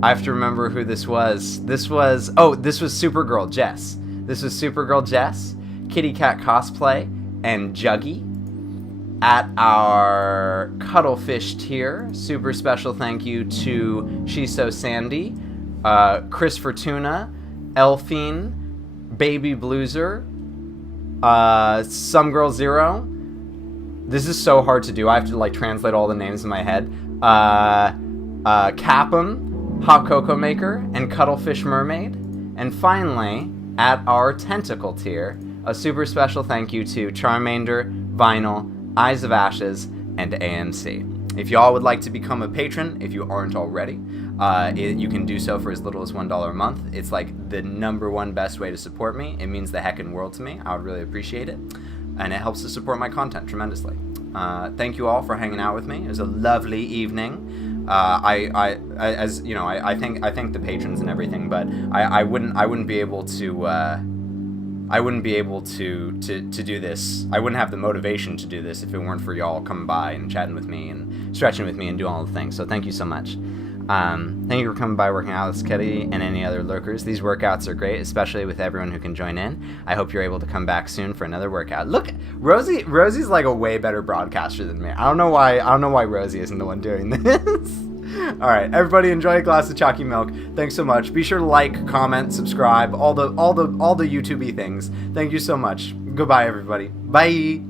I have to remember who this was. This was Supergirl Jess. This was Supergirl Jess, Kitty Cat Cosplay, and Juggy. At our Cuddlefish tier, super special thank you to She's So Sandy, Chris Fortuna, Elfine, Baby Blueser, Some Girl Zero. This is so hard to do. I have to like translate all the names in my head. Capum, Hot Cocoa Maker, and Cuddlefish Mermaid. And finally, at our Tentacle tier, a super special thank you to Charmander, Vinyl, Eyes of Ashes, and AMC. If y'all would like to become a patron, if you aren't already, you can do so for as little as $1 a month. It's like the #1 best way to support me. It means the heckin' world to me. I would really appreciate it. And it helps to support my content tremendously. Thank you all for hanging out with me. It was a lovely evening. as you know, I thank the patrons and everything, but I wouldn't be able to. I wouldn't be able to do this. I wouldn't have the motivation to do this if it weren't for y'all coming by and chatting with me and stretching with me and doing all the things. So thank you so much. Thank you for coming by, working out with Sketty and any other lurkers. These workouts are great, especially with everyone who can join in. I hope you're able to come back soon for another workout. Look, Rosie's like a way better broadcaster than me. I don't know why Rosie isn't the one doing this. All right, everybody, enjoy a glass of chalky milk. Thanks so much. Be sure to like, comment, subscribe, all the YouTubey things. Thank you so much. Goodbye, everybody. Bye.